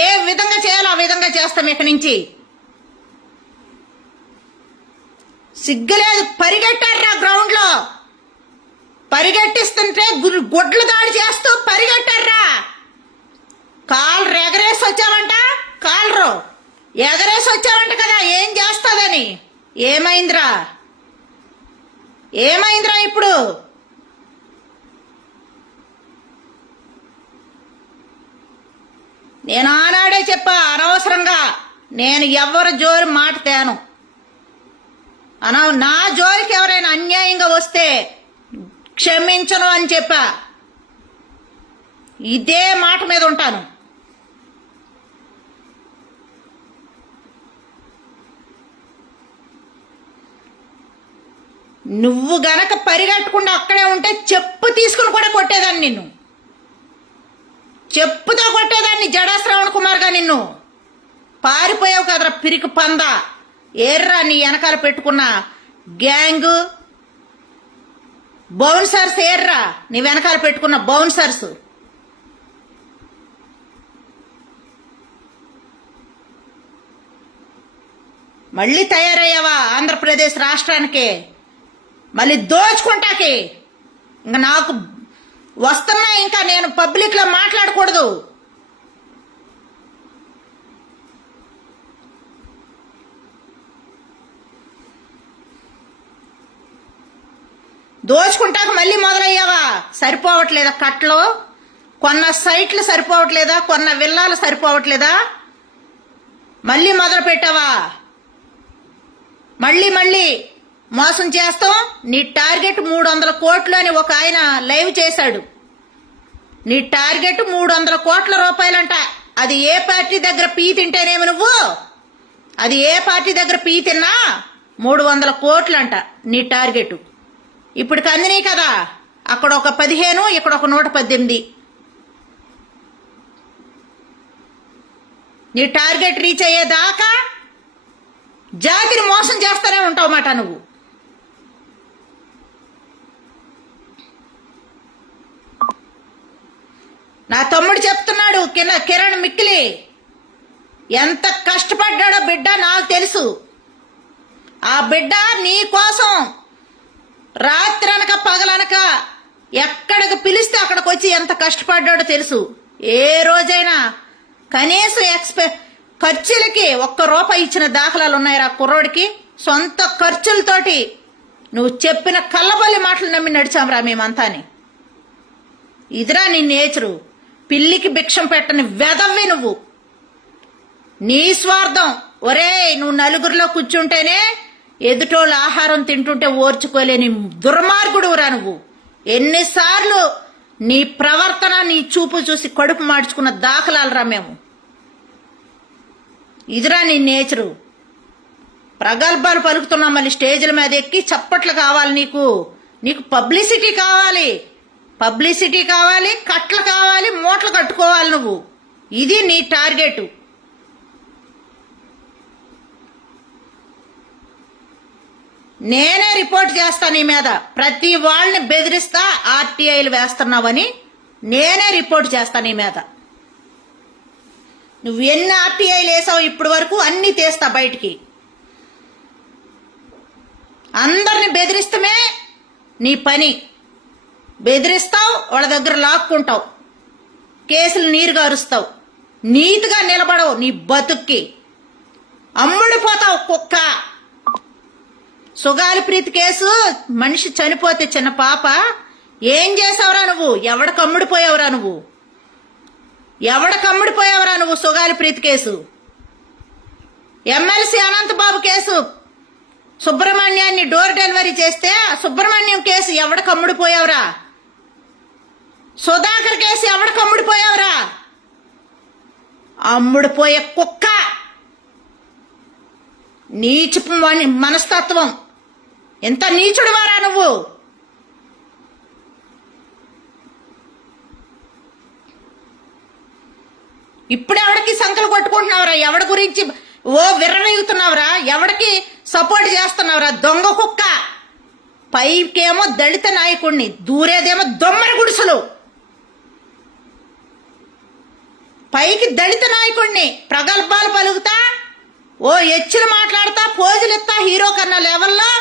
ఏ విధంగా చేయాలో ఆ విధంగా చేస్తాం. ఇక్కడి నుంచి సిగ్గులేదు. పరిగెట్టారా గ్రౌండ్ లో, పరిగెట్టిస్తుంటే గుడ్లు దాడి చేస్తూ పరిగెట్టారా. కాళ్ళు ఎగరేసి వచ్చావంట, కాళ్ళు ఎగరేసి వచ్చావంట కదా, ఏం చేస్తాదని. ఏమైందిరా ఏమైందిరా ఇప్పుడు? నేను ఆనాడే చెప్పా, అనవసరంగా నేను ఎవరి జోలి మాట తేను. నా జోలికి ఎవరైనా అన్యాయంగా వస్తే క్షమించను అని చెప్పా. ఇదే మాట మీద ఉంటాను. నువ్వు గనక పరిగెట్టకుండా అక్కడే ఉంటే చెప్పు తీసుకుని కూడా కొట్టేదాన్ని, నిన్ను చెప్పుతో కొట్టేదాన్ని. జడా శ్రవణ్ కుమార్గా నిన్ను పారిపోయావు కదరా పిరికి పంద. ఏర్రా నీ వెనకాల పెట్టుకున్న గ్యాంగ్ బౌన్సర్స్, ఏర్రా నీ వెనకాల పెట్టుకున్న బౌన్సర్స్. మళ్ళీ తయారయ్యావా ఆంధ్రప్రదేశ్ రాష్ట్రానికి, మళ్ళీ దోచుకుంటాకి. ఇంకా నాకు వస్తున్నా, ఇంకా నేను పబ్లిక్ లో మాట్లాడకూడదు. దోచుకుంటాక మళ్ళీ మొదలయ్యావా? సరిపోవట్లేదా కట్టలు? కొన్న సైట్లు సరిపోవట్లేదా? కొన్న విల్లాలు సరిపోవట్లేదా? మళ్ళీ మొదలు పెట్టావా? మళ్ళీ మోసం చేస్తాం. నీ టార్గెట్ 300 కోట్లు అని ఒక ఆయన లైవ్ చేశాడు. నీ టార్గెట్ 300 కోట్ల రూపాయలంట. అది ఏ పార్టీ దగ్గర పీ తింటేనేమి నువ్వు? అది ఏ పార్టీ దగ్గర పీ తిన్నా 300 కోట్లు అంట నీ టార్గెట్. ఇప్పుడు కందినీ కదా, అక్కడ ఒక 15, ఇక్కడ ఒక 118. నీ టార్గెట్ రీచ్ అయ్యేదాకా జాతిని మోసం చేస్తూనే ఉంటావు మాట నువ్వు. నా తమ్ముడు చెప్తున్నాడు, కిరణ్ మిక్కిలి ఎంత కష్టపడ్డాడో బిడ్డ నాకు తెలుసు. ఆ బిడ్డ నీ కోసం రాత్రనక పగలనక ఎక్కడికి పిలిస్తే అక్కడికి వచ్చి ఎంత కష్టపడ్డాడో తెలుసు. ఏ రోజైనా కనీసం ఖర్చులకి 1 రూపాయి ఇచ్చిన దాఖలాలు ఉన్నాయిరా కుర్రోడికి. సొంత ఖర్చులతోటి నువ్వు చెప్పిన కల్లబల్లి మాటలు నమ్మి నడిచాంరా మేమంతాని. ఇదిరా నీ నేచరు. పిల్లికి భిక్షం పెట్టని వెదవ్వి నువ్వు. నీ స్వార్థం. ఒరే నువ్వు నలుగురిలో కూర్చుంటేనే ఎదుటోళ్ళు ఆహారం తింటుంటే ఓర్చుకోలేని దుర్మార్గుడురా నువ్వు. ఎన్నిసార్లు నీ ప్రవర్తన నీ చూపు చూసి కడుపు మార్చుకున్న దాఖలాలరా మేము. ఇదిరా నీ నేచరు. ప్రగల్భాలు పలుకుతున్నాం, మళ్ళీ స్టేజ్ల మీద ఎక్కి చప్పట్లు కావాలి నీకు. నీకు పబ్లిసిటీ కావాలి, పబ్లిసిటీ కావాలి, కట్లు కావాలి, మూటలు కట్టుకోవాలి నువ్వు. ఇది నీ టార్గెట్. నేనే రిపోర్ట్ చేస్తా నీ మీద. ప్రతి వాళ్ళని బెదిరిస్తా, ఆర్టీఐలు వేస్తున్నావని నేనే రిపోర్ట్ చేస్తా నీ మీద. నువ్వు ఎన్ని ఆర్టీఐలు వేసావు ఇప్పటి వరకు అన్ని తీస్తా బయటికి. అందరిని బెదిరిస్తమే నీ పని. బెదిరిస్తావు, వాళ్ళ దగ్గర లాక్కుంటావు, కేసులు నీరు గారుస్తావు, నీతిగా నిలబడవు, నీ బతుక్కి అమ్ముడిపోతావు కుక్క. సుగాలి ప్రీతి కేసు, మనిషి చనిపోతే చిన్న పాప, ఏం చేసావురా నువ్వు? ఎవడికి అమ్ముడిపోయావురా నువ్వు? ఎవడికి అమ్ముడిపోయావురా నువ్వు? Sugali Preethi case, MLC Ananthababu case, సుబ్రహ్మణ్యాన్ని డోర్ డెలివరీ చేస్తే సుబ్రహ్మణ్యం కేసు ఎవడికి అమ్ముడిపోయావురా? సుధాకర్ కేసు ఎవడికి అమ్ముడిపోయావురా? అమ్ముడిపోయే కుక్క. నీచపు మనస్తత్వం. ఎంత నీచుడువారా నువ్వు? ఇప్పుడు ఎవడికి సంకలు కొట్టుకుంటున్నావురా? ఎవడి గురించి ఓ విర్రవీగుతున్నావురా? ఎవడికి సపోర్ట్ చేస్తున్నావురా? దొంగ కుక్క. పైకేమో దళిత నాయకుడిని, దూరేదేమో దొమ్మర గుడుసులు. పైకి దళిత నాయకుడిని ప్రగల్భాలు పలుకుతా, ఓ ఎచ్చులు మాట్లాడతా, పోజులు ఇస్తా హీరో కన్నా లెవెల్లో.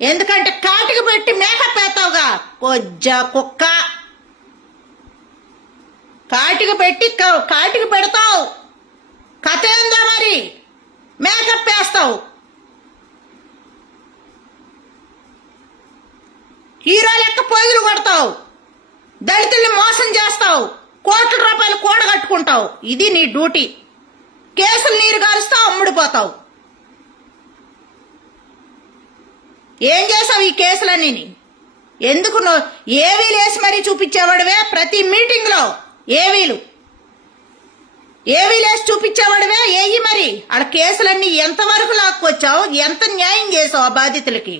ఎందుకంటే కాటికి పెట్టి మేకప్ వేస్తావుగా కొజ్జా కుక్క. కాటికి పెడతావు. కథ ఏందా మరి? మేకప్ వేస్తావు, హీరో లెక్క పోజులు కొడతావు, దళితుల్ని మోసం చేస్తావు, కోట్ల రూపాయలు కూడగట్టుకుంటావు. ఇది నీ డ్యూటీ. కేసులు నీరు గారుస్తావు, అమ్ముడిపోతావు. ఏం చేసావు ఈ కేసులన్నీ? ఎందుకు ఏవీలు వేసి మరీ చూపించేవాడివే ప్రతి మీటింగ్ లో? ఏవీలు వేసి చూపించేవాడివే ఏయి మరి. ఆడ కేసులన్నీ ఎంతవరకు లాక్కొచ్చావు? ఎంత న్యాయం చేసావు ఆ బాధితులకి?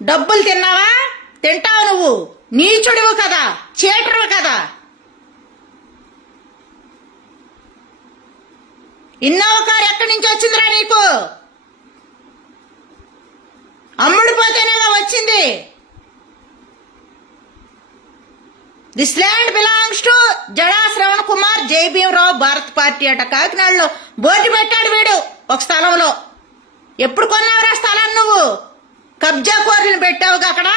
డబ్బులు తిన్నావా? తింటావు నువ్వు. నీచుడివు కదా, చీటరు కదా. ఇన్నోవా కారు ఎక్కడి నుంచి వచ్చిందిరా నీకు? అమ్ముడిపోతేనేగా వచ్చింది. This land belongs to Jada Shravan Kumar, Jai Bhimrao, Bharat party అట. కాకినాడలో బోర్డు పెట్టాడు వీడు ఒక స్థలంలో. ఎప్పుడు కొన్నావురా స్థలాన్ని నువ్వు? కబ్జా కోర్లను పెట్టావుగా అక్కడ.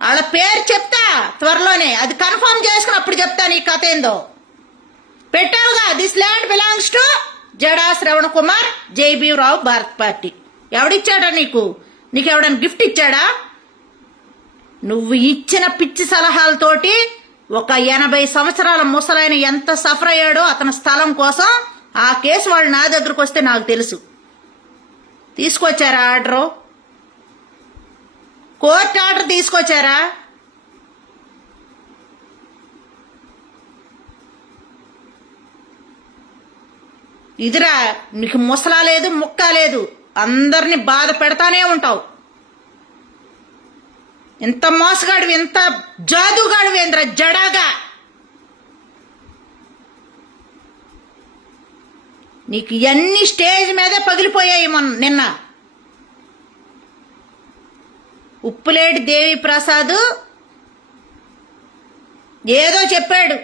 వాళ్ళ పేరు చెప్తా త్వరలోనే, అది కన్ఫర్మ్ చేసుకుని అప్పుడు చెప్తా నీ కథ ఏందో. పెట్టావుగా this land belongs to Jada Shravan Kumar, Jai Bhimrao, Bharat party. ఎవడిచ్చాడా నీకు? నీకెవడని గిఫ్ట్ ఇచ్చాడా? నువ్వు ఇచ్చిన పిచ్చి సలహాలతోటి ఒక 80 సంవత్సరాల ముసలాయన ఎంత సఫర్ అయ్యాడో అతని స్థలం కోసం. ఆ కేసు వాళ్ళు నా దగ్గరకు వస్తే నాకు తెలుసు. తీసుకొచ్చారా ఆర్డరు? కోర్టు ఆర్డర్ తీసుకొచ్చారా? ఇదిరా నీకు ముసలా లేదు, ముక్క లేదు. అందరిని బాధ పెడతానే ఉంటావు. ఇంత మోసగాడివి, ఇంత జాదుగాడివి ఏంద్ర జడాగా. నీకు ఇవన్నీ స్టేజ్ మీదే పగిలిపోయాయి నిన్న. ఉప్పులేటి దేవి ప్రసాద్ ఏదో చెప్పాడు,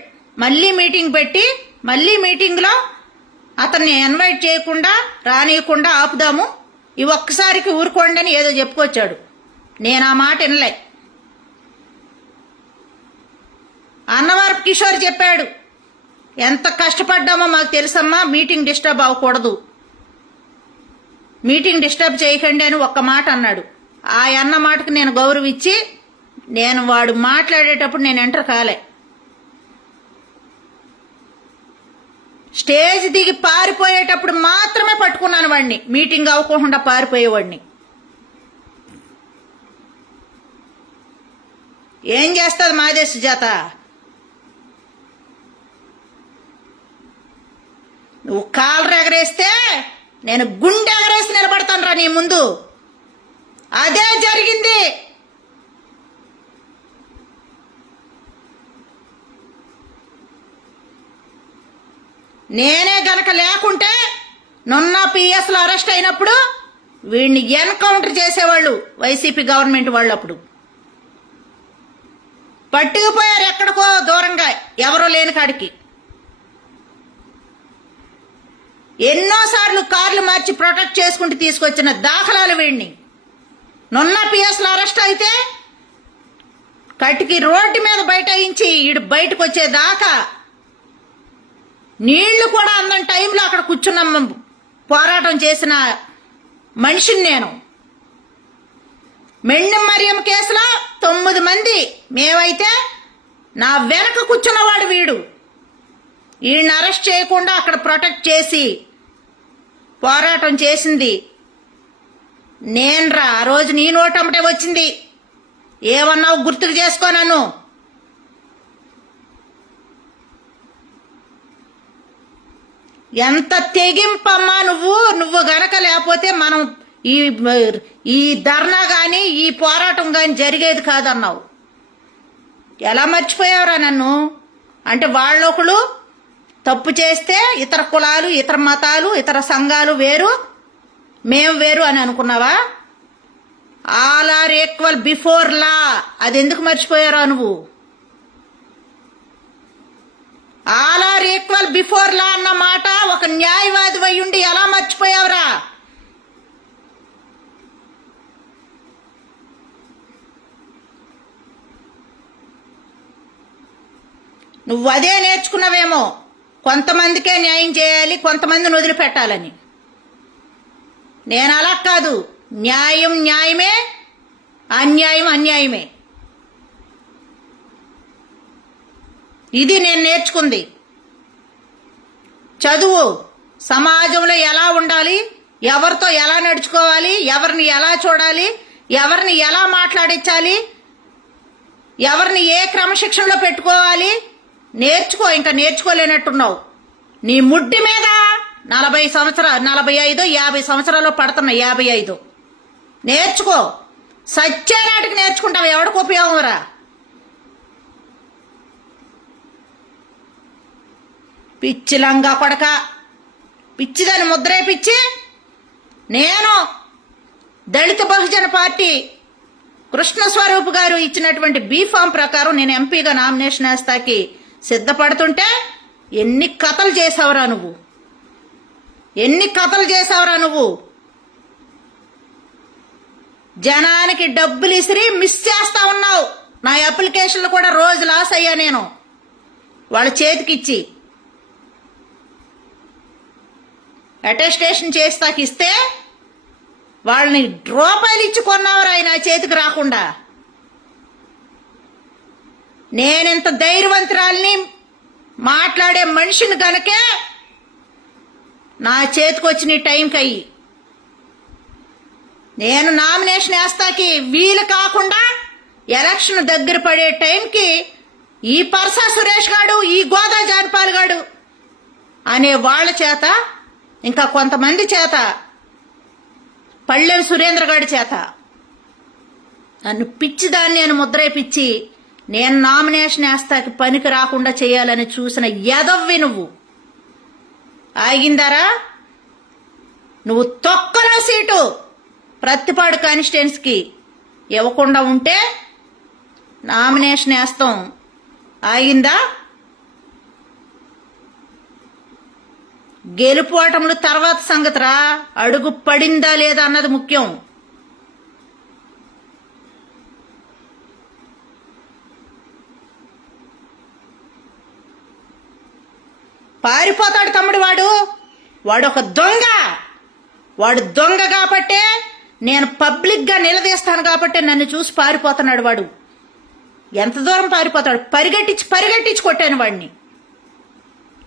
మళ్ళీ మీటింగ్ పెట్టి, మళ్ళీ మీటింగ్లో అతన్ని ఇన్వైట్ చేయకుండా రానియకుండా ఆపుదాము, ఈ ఒక్కసారికి ఊరుకోండి అని ఏదో చెప్పుకొచ్చాడు. నేను ఆ మాట వినలే. అన్నవరపు కిషోర్ చెప్పాడు, ఎంత కష్టపడ్డామో మాకు తెలుసమ్మా, మీటింగ్ డిస్టర్బ్ అవ్వకూడదు, మీటింగ్ డిస్టర్బ్ చేయకండి అని ఒక్క మాట అన్నాడు. ఆ అన్న మాటకు నేను గౌరవించి, నేను వాడు మాట్లాడేటప్పుడు నేను ఎంటర్ కాలే. స్టేజ్ దిగి పారిపోయేటప్పుడు మాత్రమే పట్టుకున్నాను వాడిని, మీటింగ్ అవ్వకుండా పారిపోయేవాడిని. ఏం చేస్తుంది మాదే సుజాత? నువ్వు కాలర్ ఎగరేస్తే నేను గుండె ఎగరేసి నిలబడతాను రా నీ ముందు. అదే జరిగింది. నేనే గనక లేకుంటే నొన్న పిఎస్లో అరెస్ట్ అయినప్పుడు వీడిని ఎన్కౌంటర్ చేసేవాళ్ళు వైసీపీ గవర్నమెంట్ వాళ్ళు. అప్పుడు పట్టుకుపోయారు ఎక్కడికో దూరంగా, ఎవరో లేని కాడికి. ఎన్నోసార్లు కార్లు మార్చి ప్రొటెక్ట్ చేసుకుంటూ తీసుకొచ్చిన దాఖలాలు వీడిని. నొన్న పిఎస్లో అరెస్ట్ అయితే కటికి రోడ్డు మీద బైఠాయించి ఈడు బయటకు వచ్చేదాకా నీళ్లు కూడా అందని టైంలో అక్కడ కూర్చున్న పోరాటం చేసిన మనిషిని నేను. మెండం మరియం కేసులో 9 మంది మేమైతే నా వెనక కూర్చున్నవాడు వీడు. ఈయన్ని అరెస్ట్ చేయకుండా అక్కడ ప్రొటెక్ట్ చేసి పోరాటం చేసింది నేనురా. ఆ రోజు నీ నోటమ్మటే వచ్చింది. ఏమన్నావు గుర్తుకు చేసుకో నన్ను. ఎంత తెగింపమ్మా నువ్వు గనక లేకపోతే మనం ఈ ధర్నా గాని ఈ పోరాటం గాని జరిగేది కాదన్నావు. ఎలా మర్చిపోయావురా నన్ను? అంటే వాళ్ళొకళ్ళు తప్పు చేస్తే ఇతర కులాలు, ఇతర మతాలు, ఇతర సంఘాలు వేరు, మేము వేరు అని అనుకున్నావా? All are equal before law. అది ఎందుకు మర్చిపోయారా నువ్వు? All are equal before law అన్న మాట ఒక న్యాయవాది అయ్యుండి ఎలా మర్చిపోయావురా? నువ్వు అదే నేర్చుకున్నావేమో, కొంతమందికే న్యాయం చేయాలి, కొంతమందిని వదిలిపెట్టాలని. నేను అలా కాదు. న్యాయం న్యాయమే, అన్యాయం అన్యాయమే. ఇది నేను నేర్చుకుంది. చదువు, సమాజంలో ఎలా ఉండాలి, ఎవరితో ఎలా నడుచుకోవాలి, ఎవరిని ఎలా చూడాలి, ఎవరిని ఎలా మాట్లాడించాలి, ఎవరిని ఏ క్రమశిక్షణలో పెట్టుకోవాలి నేర్చుకో. ఇంకా నేర్చుకోలేనట్టున్నావు. నీ ముడ్డి మీద 40 సంవత్సరాలు, 45, 50 సంవత్సరాలు పడుతున్నా. 55 నేర్చుకో. సత్యనాటికి నేర్చుకుంటావు. ఎవడికి ఉపయోగంరా? పిచ్చిలంగా కొడక, పిచ్చిదని ముద్రే పిచ్చి. నేను దళిత బహుజన పార్టీ కృష్ణస్వరూప్ గారు ఇచ్చినటువంటి బీఫామ్ ప్రకారం నేను ఎంపీగా నామినేషన్ వేస్తాకి సిద్ధపడుతుంటే ఎన్ని కథలు చేసావురా నువ్వు? ఎన్ని కథలు చేసావురా నువ్వు? జనానికి డబ్బులు ఇసిరి మిస్ చేస్తా ఉన్నావు. నా అప్లికేషన్లు కూడా రోజు లాస్ అయ్యా నేను వాళ్ళ చేతికిచ్చి. అటెస్టేషన్ చేస్తాకిస్తే వాళ్ళని రూపాయలు ఇచ్చి కొన్నావురా నా చేతికి రాకుండా. నేనెంత ధైర్యవంతురాల్ని, మాట్లాడే మనిషిని గనకే నా చేతికి వచ్చిన టైంకి అయ్యి నేను నామినేషన్ వేస్తాకి వీలు కాకుండా ఎలక్షన్ దగ్గర పడే టైంకి ఈ పర్సా సురేష్ గాడు, ఈ గోదా జానపాల్ గాడు అనే వాళ్ళ చేత, ఇంకా కొంతమంది చేత, పళ్ళెం సురేంద్ర గాడి చేత నన్ను పిచ్చిదాన్ని అని ముద్రేపిచ్చి నేను నామినేషన్ వేస్తాకి పనికి రాకుండా చేయాలని చూసిన ఎదవ్వి నువ్వు. ఆగిందారా? నువ్వు తొక్కలో సీటు ప్రత్తిపాడు కాన్స్టిట్యున్సీకి ఇవ్వకుండా ఉంటే నామినేషన్ వేస్తాం. ఆగిందా? గెలుపు ఓటములు తర్వాత సంగతిరా. అడుగు పడిందా లేదా అన్నది ముఖ్యం. పారిపోతాడు తమ్ముడు. వాడు ఒక దొంగ. వాడు దొంగ కాబట్టే నేను పబ్లిక్గా నిలదీస్తాను కాబట్టే నన్ను చూసి పారిపోతున్నాడు వాడు. ఎంత దూరం పారిపోతాడు? పరిగెట్టించి కొట్టాను వాడిని.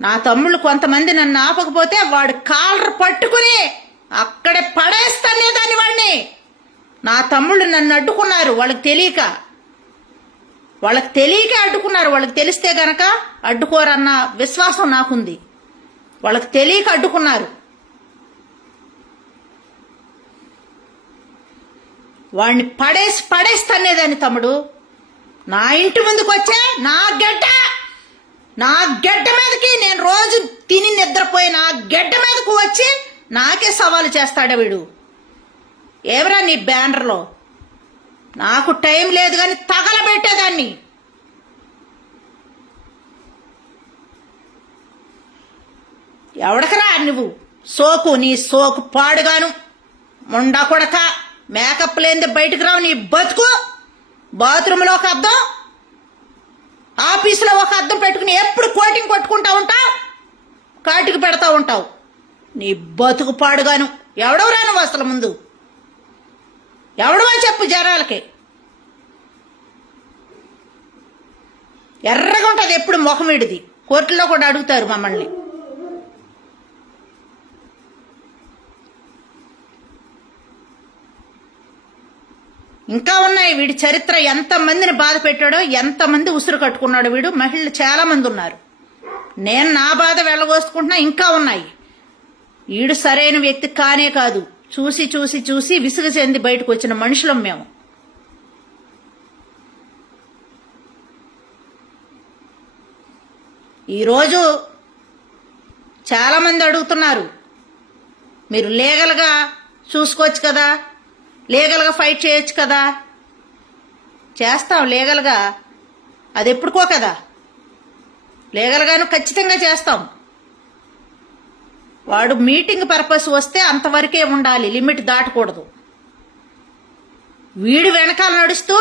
నా తమ్ముళ్ళు కొంతమంది నన్ను ఆపకపోతే వాడు కాలర్ పట్టుకుని అక్కడే పడేస్తానేదాన్ని వాడిని. నా తమ్ముళ్ళు నన్ను అడ్డుకున్నారు. వాళ్ళకి తెలియక అడ్డుకున్నారు. వాళ్ళకి తెలిస్తే గనక అడ్డుకోరన్న విశ్వాసం నాకుంది. వాళ్ళకి తెలియక అడ్డుకున్నారు. వాడిని పడేస్తానేదాన్ని తమ్ముడు. నా ఇంటి ముందుకు వచ్చే నా గడ్డ మీదకి, నేను రోజు తిని నిద్రపోయి నా గడ్డ మీదకు వచ్చి నాకే సవాలు చేస్తాడా వీడు? ఏమరా నీ బ్యానర్లో? నాకు టైం లేదు కానీ తగలబెట్టేదాన్ని. ఎవడకరా నువ్వు? నీ సోకు పాడుగాను. ముండా కొడక, మేకప్ లేనిది బయటకు రావు నీ బతుకు. బాత్రూంలో ఒక అద్దం, ఆఫీసులో ఒక అద్దం పెట్టుకుని ఎప్పుడు కోటింగ్ కొట్టుకుంటా ఉంటావు, కాటికి పెడతా ఉంటావు. నీ బతుకు పాడుగాను. ఎవడవరా నువ్వు అసలు? ముందు ఎవడవా చెప్పు జనాలకి. ఎర్రగా ఉంటుంది ఎప్పుడు ముఖమిడిది. కోర్టులో కూడా అడుగుతారు మమ్మల్ని. ఇంకా ఉన్నాయి వీడి చరిత్ర. ఎంతమందిని బాధ పెట్టాడో, ఎంతమంది ఉసురు కట్టుకున్నాడు వీడు. మహిళలు చాలా మంది ఉన్నారు. నేను నా బాధ వెళ్ళగోసుకుంటున్నా. ఇంకా ఉన్నాయి. వీడు సరైన వ్యక్తి కానే కాదు. చూసి విసుగు చెంది బయటకు వచ్చిన మనుషులం మేము. ఈరోజు చాలామంది అడుగుతున్నారు, మీరు లీగల్గా చూసుకోవచ్చు కదా, లీగల్గా ఫైట్ చేయొచ్చు కదా. చేస్తాం లీగల్గా, అది ఎప్పుడుకో కదా, లీగల్గాను ఖచ్చితంగా చేస్తాం. వాడు మీటింగ్ పర్పస్ వస్తే అంతవరకే ఉండాలి, లిమిట్ దాటకూడదు. వీడు వెనకాల నడుస్తూ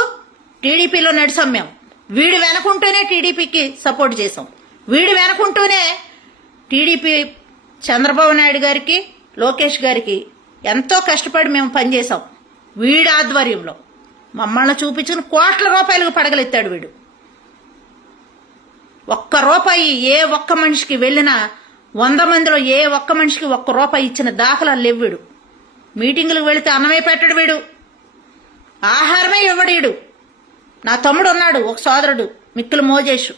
టీడీపీలో నడిచాం మేము. వీడు వెనకుంటూనే టీడీపీకి సపోర్ట్ చేసాం. వీడు వెనకుంటూనే టీడీపీ చంద్రబాబు నాయుడు గారికి, లోకేష్ గారికి ఎంతో కష్టపడి మేము పనిచేసాం. వీడి ఆధ్వర్యంలో మమ్మల్ని చూపించుకుని కోట్ల రూపాయలకు పడగలెత్తాడు వీడు. ఒక్క రూపాయి ఏ ఒక్క మనిషికి వెళ్ళినా 100 మందిలో ఏ ఒక్క మనిషికి ఒక్క రూపాయి ఇచ్చిన దాఖలాలు లేవు. వీడు మీటింగులకు వెళితే అన్నమే పెట్టడు, వీడు ఆహారమే ఇవ్వడు. వీడు నా తమ్ముడు ఉన్నాడు, ఒక సోదరుడు మిక్కులు మోజేషు,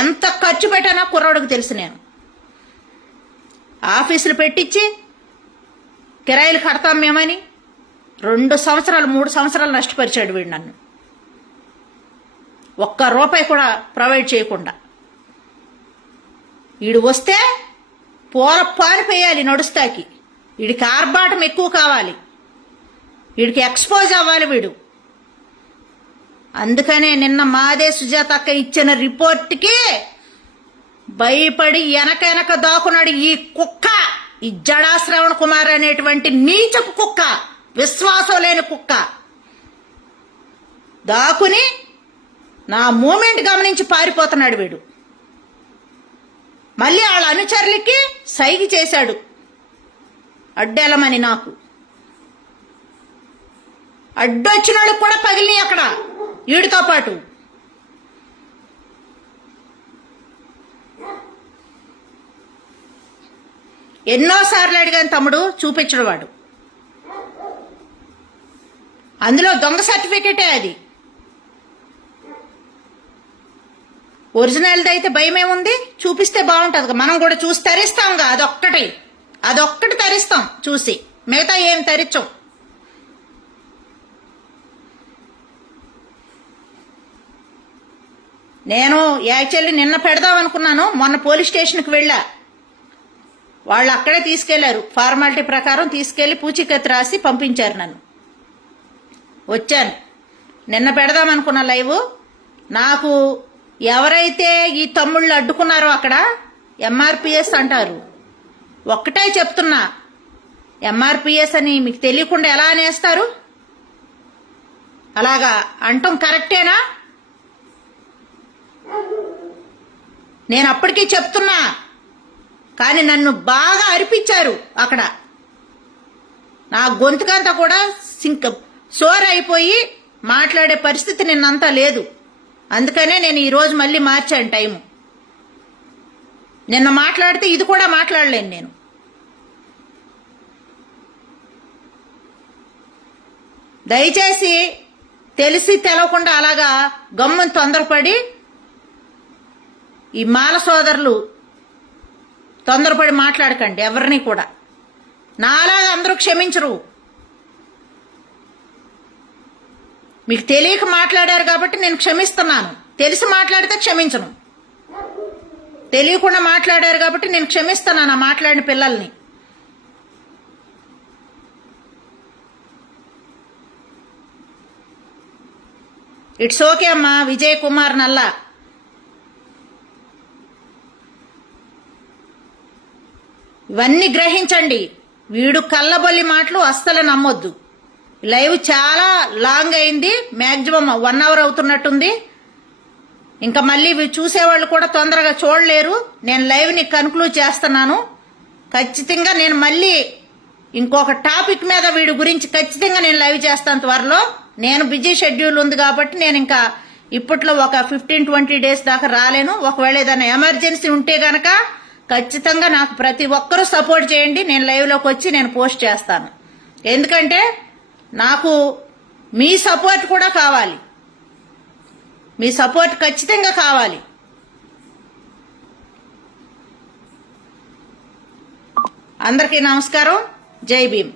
ఎంత ఖర్చు పెట్టానో కుర్రాడికి తెలుసు. నేను ఆఫీసులు పెట్టించి కిరాయిలు కడతాం మేమని 2 సంవత్సరాలు 3 సంవత్సరాలు నష్టపరిచాడు వీడు నన్ను, ఒక్క రూపాయి కూడా ప్రొవైడ్ చేయకుండా. వీడు వస్తే పూల పానిపోయాలి నడుస్తాకి. వీడికి ఆర్భాటం ఎక్కువ కావాలి, వీడికి ఎక్స్పోజ్ అవ్వాలి వీడు. అందుకనే నిన్న మాదే సుజాత అక్క ఇచ్చిన రిపోర్ట్కి భయపడి వెనక దాకున్నాడు ఈ కుక్క, ఈ జడా శ్రవణ్ కుమార్ అనేటువంటి నీచపు కుక్క, విశ్వాసం లేని కుక్క. దాకుని నా మూమెంట్ గమనించి పారిపోతున్నాడు వీడు. మళ్ళీ వాళ్ళ అనుచరులకి సైగ చేశాడు అడ్డెలమని. నాకు అడ్డొచ్చిన వాళ్ళకి కూడా పగిలినాయి అక్కడ వీడితో పాటు. ఎన్నోసార్లు అడిగాను తమ్ముడు, చూపించడు వాడు. అందులో దొంగ సర్టిఫికేటే అది, ఒరిజినల్ది అయితే భయమేముంది, చూపిస్తే బాగుంటుంది. మనం కూడా చూసి తరిస్తాంగా, అదొక్కటి తరిస్తాం చూసి, మిగతా ఏం తరిచం. నేను యాక్చువల్లీ నిన్న పెడదాం అనుకున్నాను, మొన్న పోలీస్ స్టేషన్కి వెళ్ళా. వాళ్ళు అక్కడే తీసుకెళ్లారు, ఫార్మాలిటీ ప్రకారం తీసుకెళ్లి పూచీకత్తు రాసి పంపించారు. నన్ను వచ్చాను, నిన్న పెడదాం అనుకున్న లైవ్. నాకు ఎవరైతే ఈ తమ్ముళ్ళు అడ్డుకున్నారో అక్కడ ఎంఆర్పిఎస్ అంటారు. ఒక్కటే చెప్తున్నా, ఎంఆర్పిఎస్ అని మీకు తెలియకుండా ఎలా అనేస్తారు? అలాగా అంటాం కరెక్టేనా? నేను అప్పటికీ చెప్తున్నా, కానీ నన్ను బాగా అరిపించారు అక్కడ. నా గొంతుకంతా కూడా సోర్ అయిపోయి మాట్లాడే పరిస్థితి నిన్నంతా లేదు. అందుకనే నేను ఈరోజు మళ్ళీ మార్చాను టైము. నిన్న మాట్లాడితే ఇది కూడా మాట్లాడలేను నేను. దయచేసి తెలిసి తెలవకుండా అలాగా గమ్మున తొందరపడి ఈ మాల సోదరులు తొందరపడి మాట్లాడకండి ఎవరిని కూడా. నాలాగా అందరూ క్షమించరు. మీకు తెలియక మాట్లాడారు కాబట్టి నేను క్షమిస్తున్నాను. తెలిసి మాట్లాడితే క్షమించను. తెలియకుండా మాట్లాడారు కాబట్టి నేను క్షమిస్తున్నాను ఆ మాట్లాడిన పిల్లల్ని. ఇట్స్ ఓకే అమ్మా. విజయ్ కుమార్ నల్లా, ఇవన్నీ గ్రహించండి. వీడు కళ్ళబొల్లి మాటలు అస్సలు నమ్మొద్దు. లైవ్ చాలా లాంగ్ అయింది, మ్యాక్సిమం 1 అవర్ అవుతున్నట్టుంది. ఇంకా మళ్ళీ చూసేవాళ్ళు కూడా తొందరగా చూడలేరు. నేను లైవ్ని కన్క్లూడ్ చేస్తున్నాను. ఖచ్చితంగా నేను మళ్ళీ ఇంకొక టాపిక్ మీద వీడి గురించి ఖచ్చితంగా నేను లైవ్ చేస్తాను త్వరలో. నేను బిజీ షెడ్యూల్ ఉంది కాబట్టి నేను ఇంకా ఇప్పట్లో ఒక 15-20 డేస్ దాకా రాలేను. ఒకవేళ ఏదైనా ఎమర్జెన్సీ ఉంటే గనక ఖచ్చితంగా నాకు ప్రతి ఒక్కరూ సపోర్ట్ చేయండి. నేను లైవ్లోకి వచ్చి నేను పోస్ట్ చేస్తాను. ఎందుకంటే నాకు మీ సపోర్ట్ కూడా కావాలి. మీ సపోర్ట్ ఖచ్చితంగా కావాలి. అందరికీ నమస్కారం. జై భీమ్.